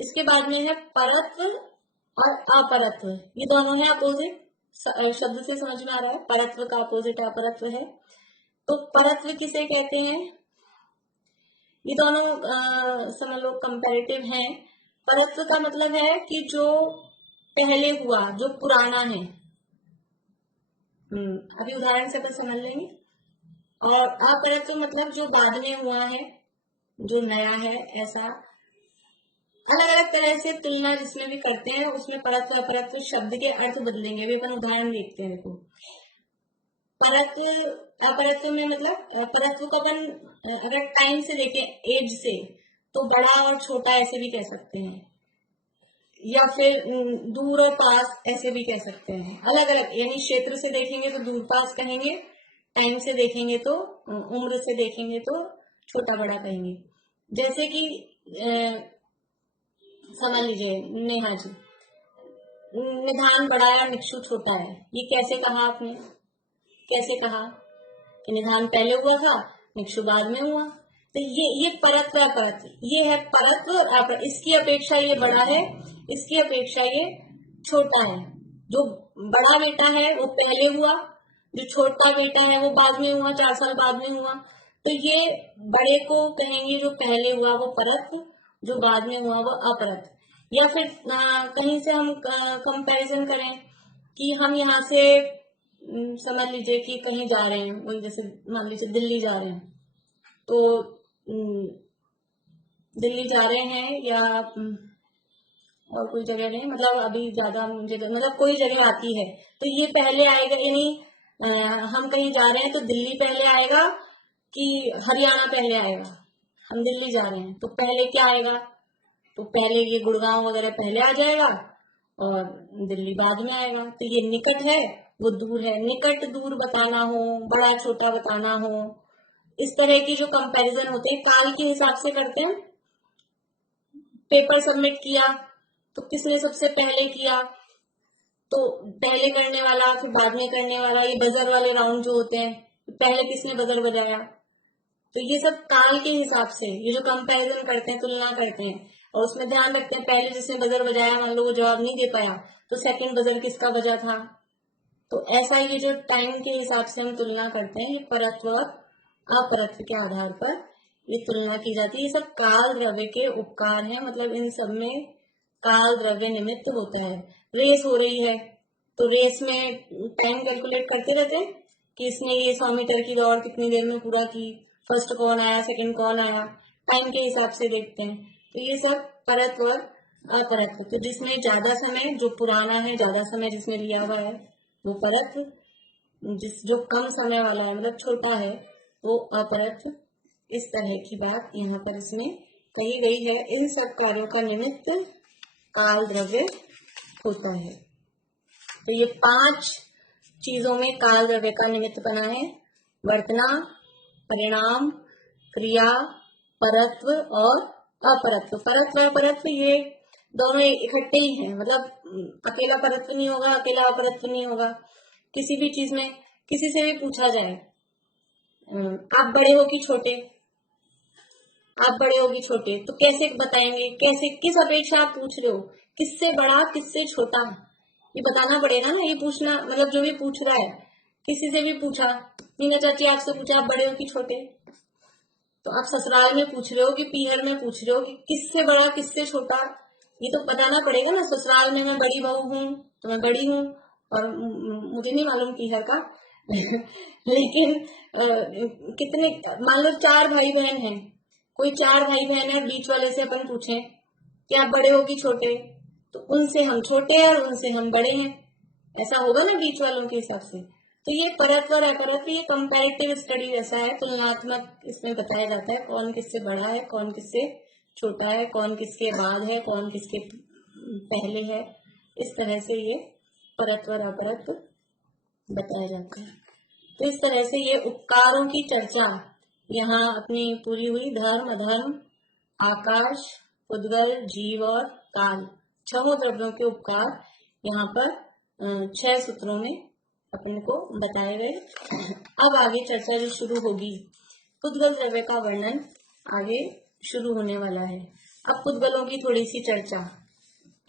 इसके बाद में है परत्व और अपरत्व। ये दोनों है अपोजिट। शब्द से समझ में आ रहा है परत्व का अपोजिट अपरत्व है। तो परत्व किसे कहते हैं? ये दोनों समझ लो कंपैरेटिव हैं। परत्व का मतलब है कि जो पहले हुआ, जो पुराना है। अभी उदाहरण से तो समझ लेंगे। और अपरत्व मतलब जो बाद में हुआ है, जो नया है, ऐसा अलग अलग तरह से तुलना जिसमें भी करते हैं उसमें परत्व अपरत्व शब्द के अर्थ बदलेंगे। अभी अपन उदाहरण देखते हैं। देखो परत्व अपरत्व में मतलब परत्व को अपन अगर टाइम से देखें, एज से, तो बड़ा और छोटा ऐसे भी कह सकते हैं, या फिर दूर और पास ऐसे भी कह सकते हैं। अलग अलग यानी क्षेत्र से देखेंगे तो दूर पास कहेंगे, टाइम से देखेंगे तो उम्र से देखेंगे तो छोटा बड़ा कहेंगे। जैसे कि समझ लीजिए नेहा जी, निधान बड़ा है निक्षु छोटा है, ये कैसे कहा आपने? कैसे कहा कि निधान पहले हुआ था, निक्षु बाद में हुआ? तो ये परत्व अपरत्व, ये है परत्व और अपरत्व। इसकी अपेक्षा ये बड़ा है, इसकी अपेक्षा ये छोटा है। जो बड़ा बेटा है वो पहले हुआ, जो छोटा बेटा है वो बाद में हुआ, 4 साल बाद में हुआ। तो ये बड़े को कहेंगे जो पहले हुआ वो परत्व, जो बाद में हुआ वो अपरत्व। या फिर कहीं से हम कंपैरिजन करें कि हम यहाँ से समझ लीजिए कि कहीं जा रहे हैं, वही जैसे मान लीजिए दिल्ली जा रहे हैं, तो दिल्ली जा रहे हैं या और कोई जगह नहीं, मतलब अभी ज्यादा मुझे मतलब कोई जगह आती है तो ये पहले आएगा। यानी हम कहीं जा रहे हैं तो दिल्ली पहले आएगा कि हरियाणा पहले आएगा? हम दिल्ली जा रहे हैं तो पहले क्या आएगा? तो पहले ये गुड़गांव वगैरह पहले आ जाएगा और दिल्ली बाद में आएगा। तो ये निकट है, वो दूर है। निकट दूर बताना हो, बड़ा छोटा बताना हो, इस तरह की जो कंपैरिजन होते हैं काल के हिसाब से करते हैं। पेपर सबमिट किया तो किसने सबसे पहले किया? तो पहले करने वाला, फिर बाद में करने वाला, ये बजर वाले राउंड जो होते हैं, पहले किसने बजर बजाया? तो ये सब काल के हिसाब से ये जो कंपैरिजन करते हैं, तुलना करते हैं, और उसमें ध्यान रखते हैं पहले जिसने बजर बजाया मान लो वो जवाब नहीं दे पाया तो सेकंड बजर किसका बजा था। तो ऐसा ये जो टाइम के हिसाब से हम तुलना करते हैं, ये परत्व और अपरत्व के आधार पर ये तुलना की जाती है। ये सब काल द्रव्य के उपकार हैं, मतलब इन सब में काल द्रव्य निमित्त होता है। रेस हो रही है तो रेस में टाइम कैलकुलेट करते रहते हैं कि इसने ये 100 मीटर की दौड़ कितनी देर में पूरा की, फर्स्ट कौन आया, सेकंड कौन आया, टाइम के हिसाब से देखते हैं। तो ये सब परत्व और अपरत्व। तो जिसमें ज्यादा समय, जो पुराना है, ज्यादा समय जिसमें लिया हुआ है वो परत्व, जो कम समय वाला है मतलब छोटा है वो अपरत्व। इस तरह की बात यहाँ पर इसमें कही गई है। इन सब कार्यों का निमित्त काल द्रव्य होता है। तो ये 5 चीजों में काल द्रव्य का निमित्त बना है: वर्तना, परिणाम, क्रिया, परत्व और अपरत्व। परत्व अपरत्व ये दोनों इकट्ठे ही हैं, मतलब अकेला परत्व नहीं होगा, अकेला अपरत्व नहीं होगा। किसी भी चीज में किसी से भी पूछा जाए, आप बड़े हो कि छोटे, आप बड़े हो कि छोटे, तो कैसे बताएंगे, कैसे, किस अपेक्षा आप पूछ रहे हो, किससे बड़ा किससे छोटा, ये बताना पड़ेगा ना। ये पूछना मतलब जो भी पूछ रहा है, किसी से भी पूछा, मीना चाची आपसे पूछा आप बड़े हो कि छोटे, तो आप ससुराल में पूछ रहे हो कि पीहर में पूछ रहे हो कि किससे बड़ा किससे छोटा, ये तो बताना पड़ेगा ना। ससुराल में मैं बड़ी बहू हूँ तो मैं बड़ी हूँ, और मुझे नहीं मालूम पीहर का लेकिन कितने, मान लो 4 भाई बहन हैं, कोई 4 भाई बहन है, बीच वाले से अपन पूछे कि आप बड़े हो कि छोटे, तो उनसे हम छोटे हैं और उनसे हम बड़े हैं, ऐसा होगा ना बीच वालों के हिसाब से। तो ये परत्व और अपरत्व, ये कंपैरेटिव स्टडी जैसा है, तुलनात्मक इसमें बताया जाता है कौन किससे बड़ा है, कौन किससे छोटा है, कौन किसके बाद है, कौन किसके पहले है। इस तरह से ये परत्व और अपरत्व बताया जाता है। तो इस तरह से ये उपकारों की चर्चा यहाँ अपनी पूरी हुई। धर्म, अधर्म, आकाश, उद्गल, जीव और काल, 6 द्रव्यों के उपकार यहाँ पर 6 सूत्रों में अपन को बताए गए। अब आगे चर्चा जो शुरू होगी, पुद्गल द्रव्य का वर्णन आगे शुरू होने वाला है। अब पुद्गलों की थोड़ी सी चर्चा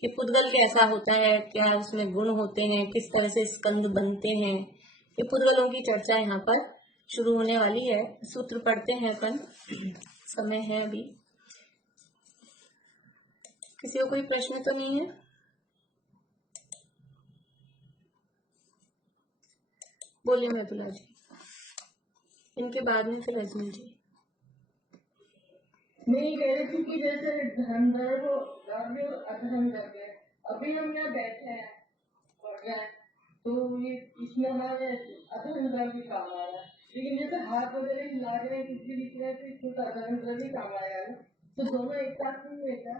कि पुद्गल कैसा होता है, क्या उसमें गुण होते हैं, किस तरह से स्कंद बनते हैं, ये पुद्गलों की चर्चा यहाँ पर शुरू होने वाली है। सूत्र पढ़ते हैं अपन, समय है अभी। किसी को कोई प्रश्न तो नहीं है? बोलिए मृदुला जी, इनके बाद में फिर रजनी जी। नहीं कह रही थी कि जैसे धर्म द्रव्य अधर्म द्रव्य, अभी हम यहाँ बैठे हैं पढ़ रहे हैं, तो ये इसमें हमारे अधर्म द्रव्य काम आ रहा है, लेकिन जैसे हाथ वगैरह हिला रहे हैं, कुछ भी लिख रहे हैं, तो इसमें तो अधर्म द्रव्य काम आएगा ना। तो दोनों एक साथ नहीं रहता?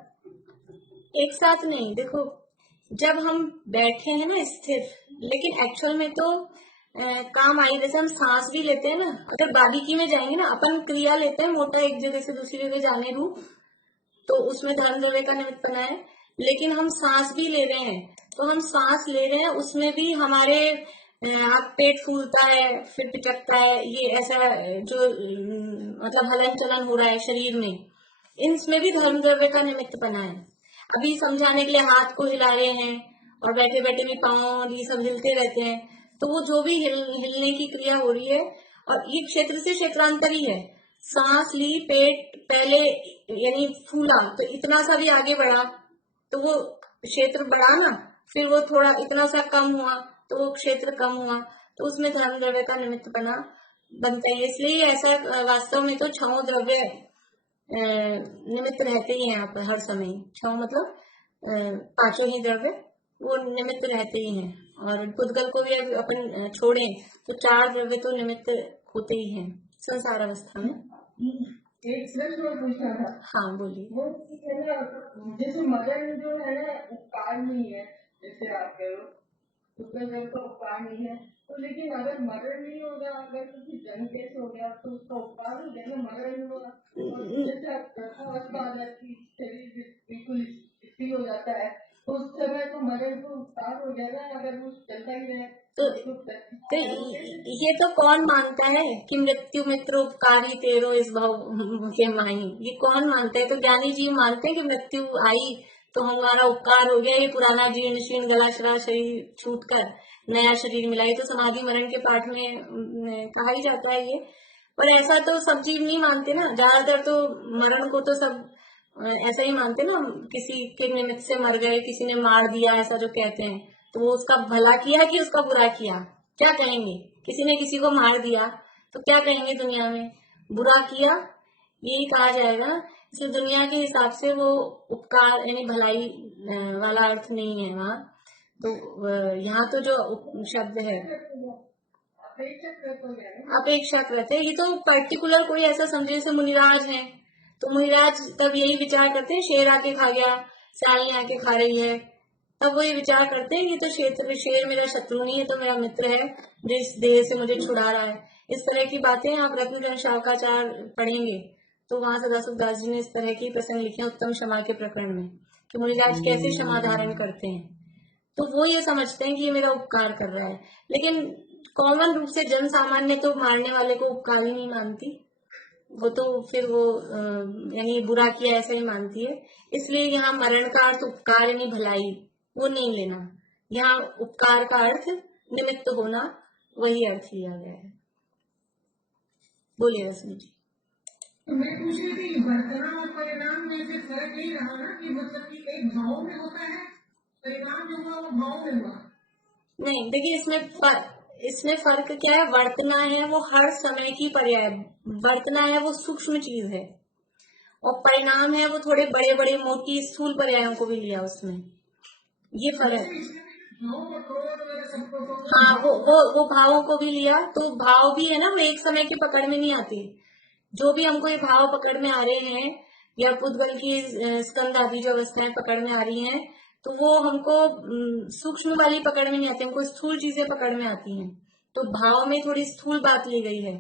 एक साथ नहीं, देखो जब हम बैठे हैं ना स्थिर, लेकिन एक्चुअल में तो काम आई, जैसे हम सांस भी लेते हैं ना, अगर बारीकी में जाएंगे ना, अपन क्रिया लेते हैं मोटा एक जगह से दूसरी जगह जाने रूप, तो उसमें धर्म द्रव्य का निमित्त बना है। लेकिन हम सांस भी ले रहे हैं, तो हम सांस ले रहे हैं, उसमें भी हमारे आप पेट फूलता है फिर पिचकता है, ये ऐसा जो मतलब हलन चलन हो रहा है शरीर में, इनमें भी धर्म द्रव्य का निमित्त बना है। अभी समझाने के लिए हाथ को हिला रहे हैं और बैठे बैठे भी पाँव ये सब हिलते रहते हैं, तो वो जो भी हिलने की क्रिया हो रही है, और ये क्षेत्र से क्षेत्रांतर ही है। सांस ली, पेट पहले यानी फूला तो इतना सा भी आगे बढ़ा, तो वो क्षेत्र बढ़ा ना, फिर वो थोड़ा इतना सा कम हुआ तो वो क्षेत्र कम हुआ, तो उसमें धर्म द्रव्य का निमित्त बनता है। इसलिए ऐसा वास्तव में तो 6 द्रव्य निमित्त रहते ही हैं यहाँ पर हर समय। 6 मतलब 5 ही द्रव्य वो निमित्त रहते ही हैं। और पुद्गल को भी अगर अपन छोड़े तो 4 द्रव्य तो निमित्त होते ही हैं संसार अवस्था में। एक प्रश्न पूछना था। हाँ बोलिए। वो है ना, जैसे मदन जो है ना उपकार नहीं है, जैसे आप कह रहे हो उसका जब का उपकार नहीं है, तो लेकिन अगर मदन नहीं होगा, अगर किसी जन केस हो गया तो उसका उपकार हो गया ना, मदन नहीं होगा। जैसे गर्भावस्था की शरीर बिल्कुल स्थिर हो जाता है, तो उस समय तो मदन को उपकार हो जाएगा, अगर वो चलता ही रहे तो ये तो कौन मानता है कि मृत्यु मित्र उपकारी तेरो इस भाव के माही, ये कौन मानता है? तो ज्ञानी जी मानते हैं कि मृत्यु आई तो हमारा उपकार हो गया, ये पुराना जीर्ण शीर्ण गला शरा शरीर छूट कर नया शरीर मिला। तो समाधि मरण के पाठ में कहा ही जाता है ये। पर ऐसा तो सब जीव नहीं मानते ना, ज्यादातर तो मरण को तो सब ऐसा ही मानते ना, किसी के निमित्त से मर गए, किसी ने मार दिया, ऐसा जो कहते हैं, तो वो उसका भला किया कि उसका बुरा किया, क्या कहेंगे? किसी ने किसी को मार दिया तो क्या कहेंगे दुनिया में? बुरा किया, यही कहा जाएगा। इसलिए दुनिया के हिसाब से वो उपकार यानी भलाई वाला अर्थ नहीं है वहाँ। तो यहाँ तो जो शब्द है अपेक्षाकृत है, ये तो पर्टिकुलर कोई ऐसा समझे, जैसे मुनिराज है तो मुनिराज तब यही विचार करते हैं, शेर आके खा गया, साई आके खा रही है, तब वो ये विचार करते हैं कि तो शेर मेरा शत्रु नहीं है, तो मेरा मित्र है जो इस देह से मुझे छुड़ा रहा है। इस तरह की बातें आप रत्नचंद्र शाखाचार्य पढ़ेंगे तो वहां सदा सुखदास जी ने इस तरह की प्रसंग लिखे उत्तम क्षमा के प्रकरण में कि मुनिराज कैसे क्षमा धारण करते हैं। तो वो ये समझते हैं कि ये मेरा उपकार कर रहा है, लेकिन कॉमन रूप से जन सामान्य तो मारने वाले को उपकार ही नहीं मानती, वो तो फिर वो यानी बुरा किया ऐसा ही मानती है। इसलिए यहाँ मरण का अर्थ उपकार यानी भलाई वो नहीं लेना, यहाँ उपकार का अर्थ निमित्त होना, वही अर्थ लिया गया है। बोलिए रश्मि जी। तो मैं पूछ रही थी वर्तना और परिणाम में से फर्क नहीं रहा ना कि मतलब कि एक भाव में होता है, परिणाम जो हुआ वो भाव में हुआ। नहीं, देखिए इसमें फर्क क्या है। वर्तना है वो हर समय की पर्याय, वर्तना है वो सूक्ष्म चीज है, और परिणाम है वो थोड़े बड़े बड़े मोटी स्थूल पर्यायों को भी लिया उसमें, ये फर्क है। हाँ, वो भावों को भी लिया, तो भाव भी है ना, वो एक समय की पकड़ में नहीं आती। जो भी हमको ये भाव पकड़ में आ रहे हैं या पुद्गल की स्कंद आदि जो अवस्थाएं पकड़ में आ रही हैं, तो वो हमको सूक्ष्म वाली पकड़ में नहीं आती, हमको स्थूल चीजें पकड़ में आती हैं। तो भाव में थोड़ी स्थूल बात ली गई है,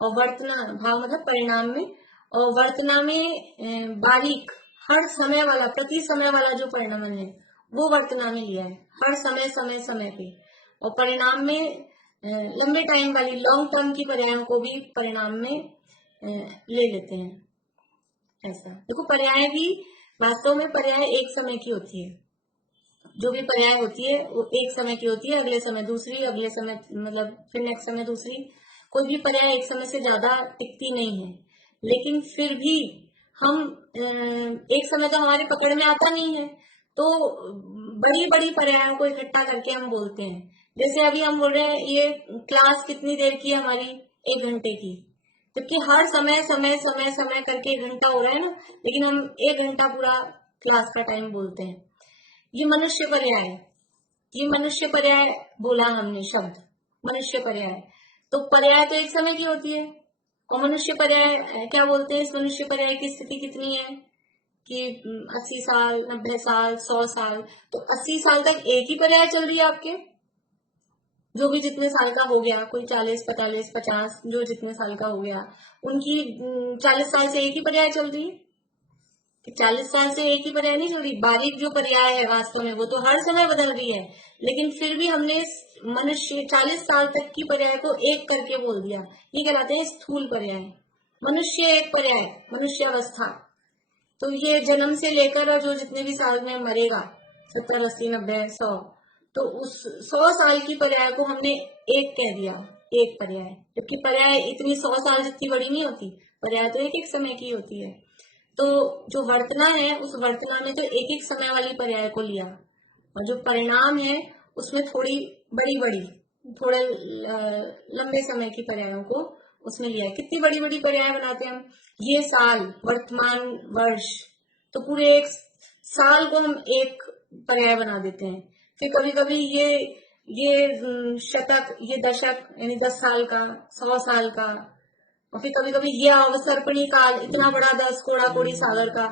और वर्तना भाव मतलब परिणाम में, और वर्तना में बारीक हर समय वाला प्रति समय वाला जो परिणाम है वो वर्तना में लिया है, हर समय समय समय पे। और परिणाम में लंबे टाइम वाली लॉन्ग टर्म की पर्यायों को भी परिणाम में ले लेते हैं। ऐसा देखो, पर्याय भी वास्तव में पर्याय एक समय की होती है, जो भी पर्याय होती है वो एक समय की होती है, अगले समय दूसरी, अगले समय मतलब फिर नेक्स्ट समय दूसरी। कोई भी पर्याय एक समय से ज्यादा टिकती नहीं है, लेकिन फिर भी हम एक समय तो हमारे पकड़ में आता नहीं है, तो बड़ी बड़ी पर्यायों को इकट्ठा करके हम बोलते हैं। जैसे अभी हम बोल रहे हैं ये क्लास कितनी देर की है हमारी, 1 घंटे की, जबकि हर समय समय समय समय करके 1 घंटा हो रहा है ना, लेकिन हम 1 घंटा पूरा क्लास का टाइम बोलते हैं। ये मनुष्य पर्याय, ये मनुष्य पर्याय बोला हमने शब्द मनुष्य पर्याय, तो पर्याय तो एक समय की होती है। और मनुष्य पर्याय क्या बोलते हैं, इस मनुष्य पर्याय की स्थिति कितनी है कि 80 साल 90 साल 100 साल, तो 80 साल तक एक ही पर्याय चल रही है आपके, जो भी जितने साल का हो गया, कोई 40 45 50 जो जितने साल का हो गया, उनकी 40 साल से एक ही पर्याय चल रही है। 40 साल से एक ही पर्याय नहीं चल रही, बारीक जो पर्याय है वास्तव में वो तो हर समय बदल रही है, लेकिन फिर भी हमने मनुष्य 40 साल तक की पर्याय को एक करके बोल दिया, ये कहलाते हैं स्थूल पर्याय। मनुष्य एक पर्याय, मनुष्य अवस्था, तो ये जन्म से लेकर और जो जितने भी साल में मरेगा 70 80 90 100, तो उस 100 साल की पर्याय को हमने एक कह दिया, एक पर्याय, जबकि पर्याय इतनी 100 साल जितनी बड़ी नहीं होती, पर्याय तो एक एक समय की होती है। तो जो वर्तना है उस वर्तना में तो एक एक समय वाली पर्याय को लिया, और जो परिणाम है उसमें थोड़ी बड़ी बड़ी थोड़े लंबे समय की पर्यायों को उसमें लिया है। कितनी बड़ी बड़ी पर्याय बनाते हैं हम, ये साल, वर्तमान वर्ष, तो पूरे एक साल को हम एक पर्याय बना देते हैं। फिर कभी कभी ये शतक, ये दशक यानी 10 साल का 100 साल का, और फिर कभी कभी ये अवसर्पणी काल, इतना बड़ा 10 कोड़ा कोड़ी सागर का,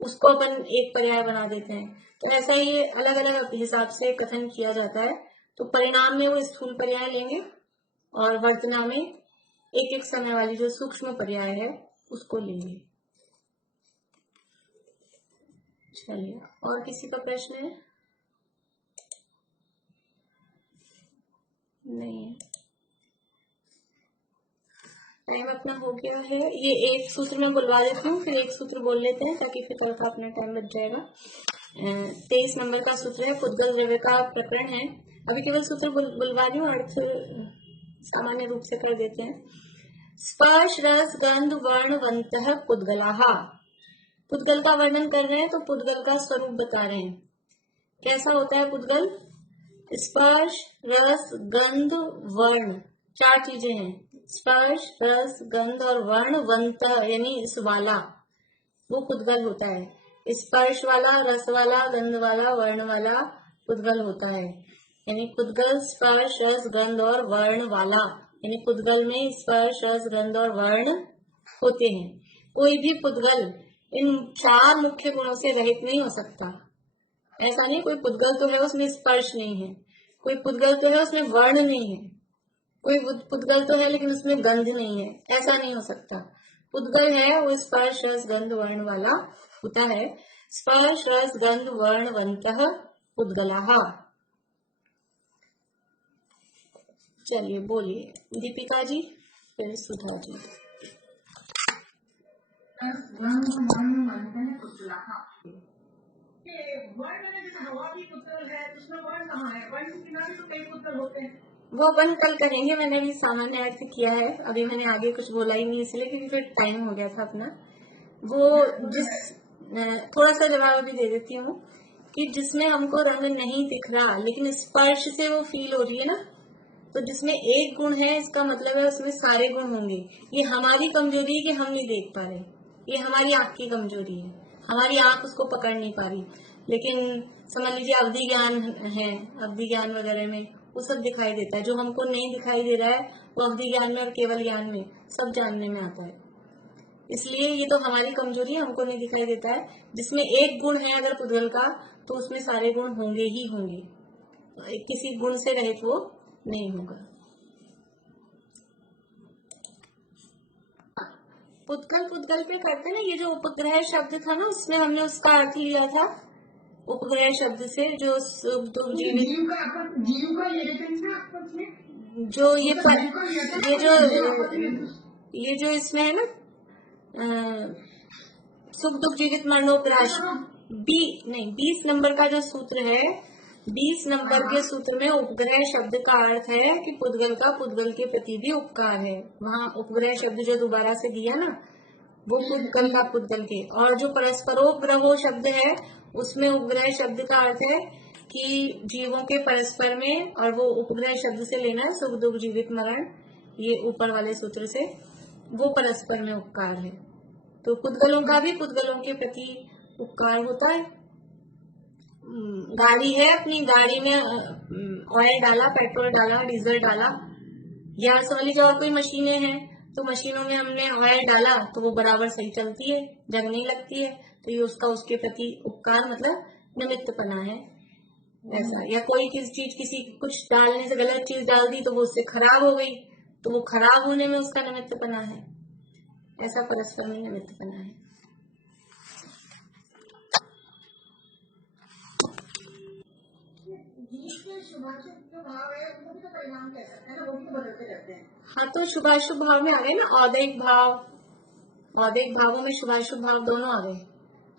उसको अपन एक पर्याय बना देते हैं। तो ऐसा ही अलग अलग हिसाब से कथन किया जाता है। तो परिणाम में वो स्थूल पर्याय लेंगे, और वर्तना में एक एक समय वाली जो सूक्ष्म पर्याय है उसको लेंगे। चलिए, और किसी का प्रश्न है? नहीं है, टाइम अपना हो गया है। ये एक सूत्र में बुलवा देती हूँ, फिर एक सूत्र बोल लेते हैं ताकि फिर थोड़ा अपना टाइम बच जाएगा। 23 नंबर का सूत्र है, पुद्गल द्रव्य का प्रकरण है। अभी केवल सूत्र बुलवा रही हूँ, अर्थ सामान्य रूप से कर देते हैं। स्पर्श रस गंध वर्णवंतः पुद्गलाहा, पुद्गल का वर्णन कर रहे हैं, तो पुद्गल का स्वरूप बता रहे हैं। कैसा होता है पुद्गल? स्पर्श रस गंध वर्ण, 4 चीजें हैं, स्पर्श रस गंध और वर्ण, वंत यानी इस वाला, वो पुद्गल होता है। स्पर्श वाला, रस वाला, गंध वाला, वर्ण वाला पुद्गल होता है। यानी पुद्गल स्पर्श रस गंध और वर्ण वाला, यानी पुद्गल में स्पर्श रस गंध और वर्ण होते हैं। कोई भी पुद्गल इन 4 मुख्य गुणों से रहित नहीं हो सकता। ऐसा नहीं, कोई पुद्गल तो है उसमें स्पर्श नहीं है, कोई पुद्गल तो है उसमें वर्ण नहीं है, कोई पुद्गल तो है लेकिन उसमें गंध नहीं है, ऐसा नहीं हो सकता। पुद्गल है वो स्पर्श रस गंध वर्ण वाला होता है। स्पर्श रस गंध वर्णवन्तः पुद्गलाः। चलिए बोलिए दीपिका जी, फिर सुधा जी। वर्ण में जैसे हवा की पुत्र है, उसमें वर्ण कहाँ है? वर्ण के किनारे तो कई पुत्र होते हैं। वो अपन कल करेंगे, मैंने भी सामान्य अर्थ किया है, अभी मैंने आगे कुछ बोला ही नहीं इसलिए क्योंकि फिर टाइम हो गया था अपना। वो जिस थोड़ा सा जवाब भी दे देती हूँ कि जिसमें हमको रंग नहीं दिख रहा लेकिन स्पर्श से वो फील हो रही है ना, तो जिसमें एक गुण है इसका मतलब है उसमें सारे गुण होंगे। ये हमारी कमजोरी है कि हम नहीं देख पा रहे, ये हमारी आंख की कमजोरी है, हमारी आंख उसको पकड़ नहीं पा रही। लेकिन समझ लीजिए अवधि ज्ञान है, अवधि ज्ञान वगैरह में वो सब दिखाई देता है, जो हमको नहीं दिखाई दे रहा है वो अवधि ज्ञान में और केवल ज्ञान में सब जानने में आता है। इसलिए ये तो हमारी कमजोरी है, हमको नहीं दिखाई देता है। जिसमें एक गुण है अगर पुद्गल का तो उसमें सारे गुण होंगे ही होंगे, किसी गुण से रहित वो नहीं होगा। पुद्गल पुद्गल पे करते ना, ये जो उपग्रह शब्द था ना उसमें हमने उसका अर्थ लिया था उपग्रह शब्द से, जो जीवित जीव का ये जो ये जो इसमें है ना सुख दुख जीवित मरणोपराश 20 नंबर का जो सूत्र है, 20 नंबर के सूत्र में उपग्रह शब्द का अर्थ है कि पुद्गल का पुद्गल के प्रति भी उपकार है। वहाँ उपग्रह शब्द जो दोबारा से दिया ना वो पुद्गल का पुद्गल के, और जो परस्परोपग्रहो शब्द है उसमें उपग्रह शब्द का अर्थ है कि जीवों के परस्पर में, और वो उपग्रह शब्द से लेना है सुख दुख जीवित मरण, ये ऊपर वाले सूत्र से वो परस्पर में उपकार है। तो पुद्गलों का भी पुद्गलों के प्रति उपकार होता है। गाड़ी है, अपनी गाड़ी में ऑयल डाला, पेट्रोल डाला, डीजल डाला, या समझ लीजिए और कोई मशीनें हैं तो मशीनों में हमने ऑयल डाला तो वो बराबर सही चलती है, जंग नहीं लगती है, तो ये उसका उसके प्रति उपकार मतलब निमित्तपना है ऐसा। या कोई किसी चीज किसी कुछ डालने से गलत चीज डाल दी तो वो उससे खराब हो गई, तो वो खराब होने में उसका निमित्तपना है, ऐसा परस्पर में निमित्तपना है। भाव है वो भी तो परिणाम कह सकते हैं ना, वो भी तो बदलते रहते हैं। हाँ तो शुभाशुभ भाव में आ गए ना, औदैहिक भाव, औदैहिक भावों में शुभाशुभ भाव दोनों आ गए,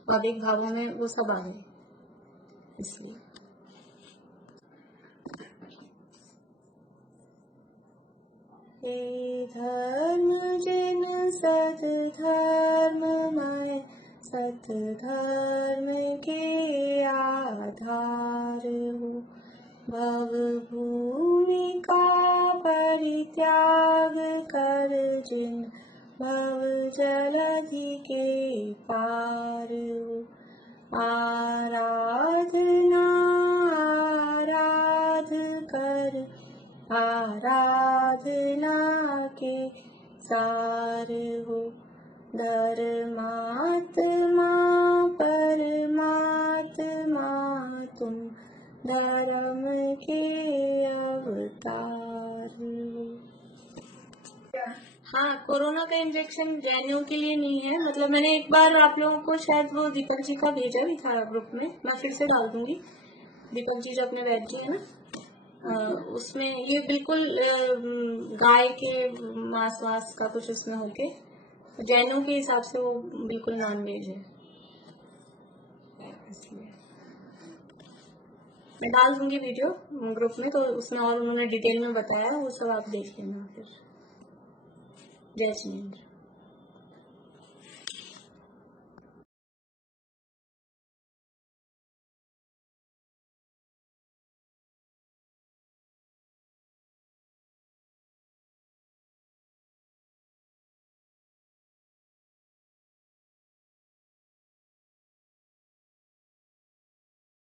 औदैहिक भावों में वो सब आ गए, इसलिए धर्म जिन सत धर्ममय सत धर्म के आधार हो, भव भूमि का परित्याग कर जिन भव जलधि के पार हो, आराधना आराध कर आराधना के सार हो, धर्मात्मा परमात्मा तुम धर्म के अवतार हो। हाँ, कोरोना का इंजेक्शन जैनियों के लिए नहीं है, मतलब मैंने एक बार आप लोगों को शायद वो दीपक जी का भेजा भी था ग्रुप में, मैं फिर से डाल दूंगी। दीपक जी जो अपने वैद्य जी है ना, उसमें ये बिल्कुल गाय के मांस वास का कुछ उसमें होके, जैनों के हिसाब से वो बिल्कुल नॉन वेज है, इसलिए मैं डाल दूंगी वीडियो ग्रुप में, तो उसमें और उन्होंने डिटेल में बताया, वो सब आप देख लेना फिर। जय श्री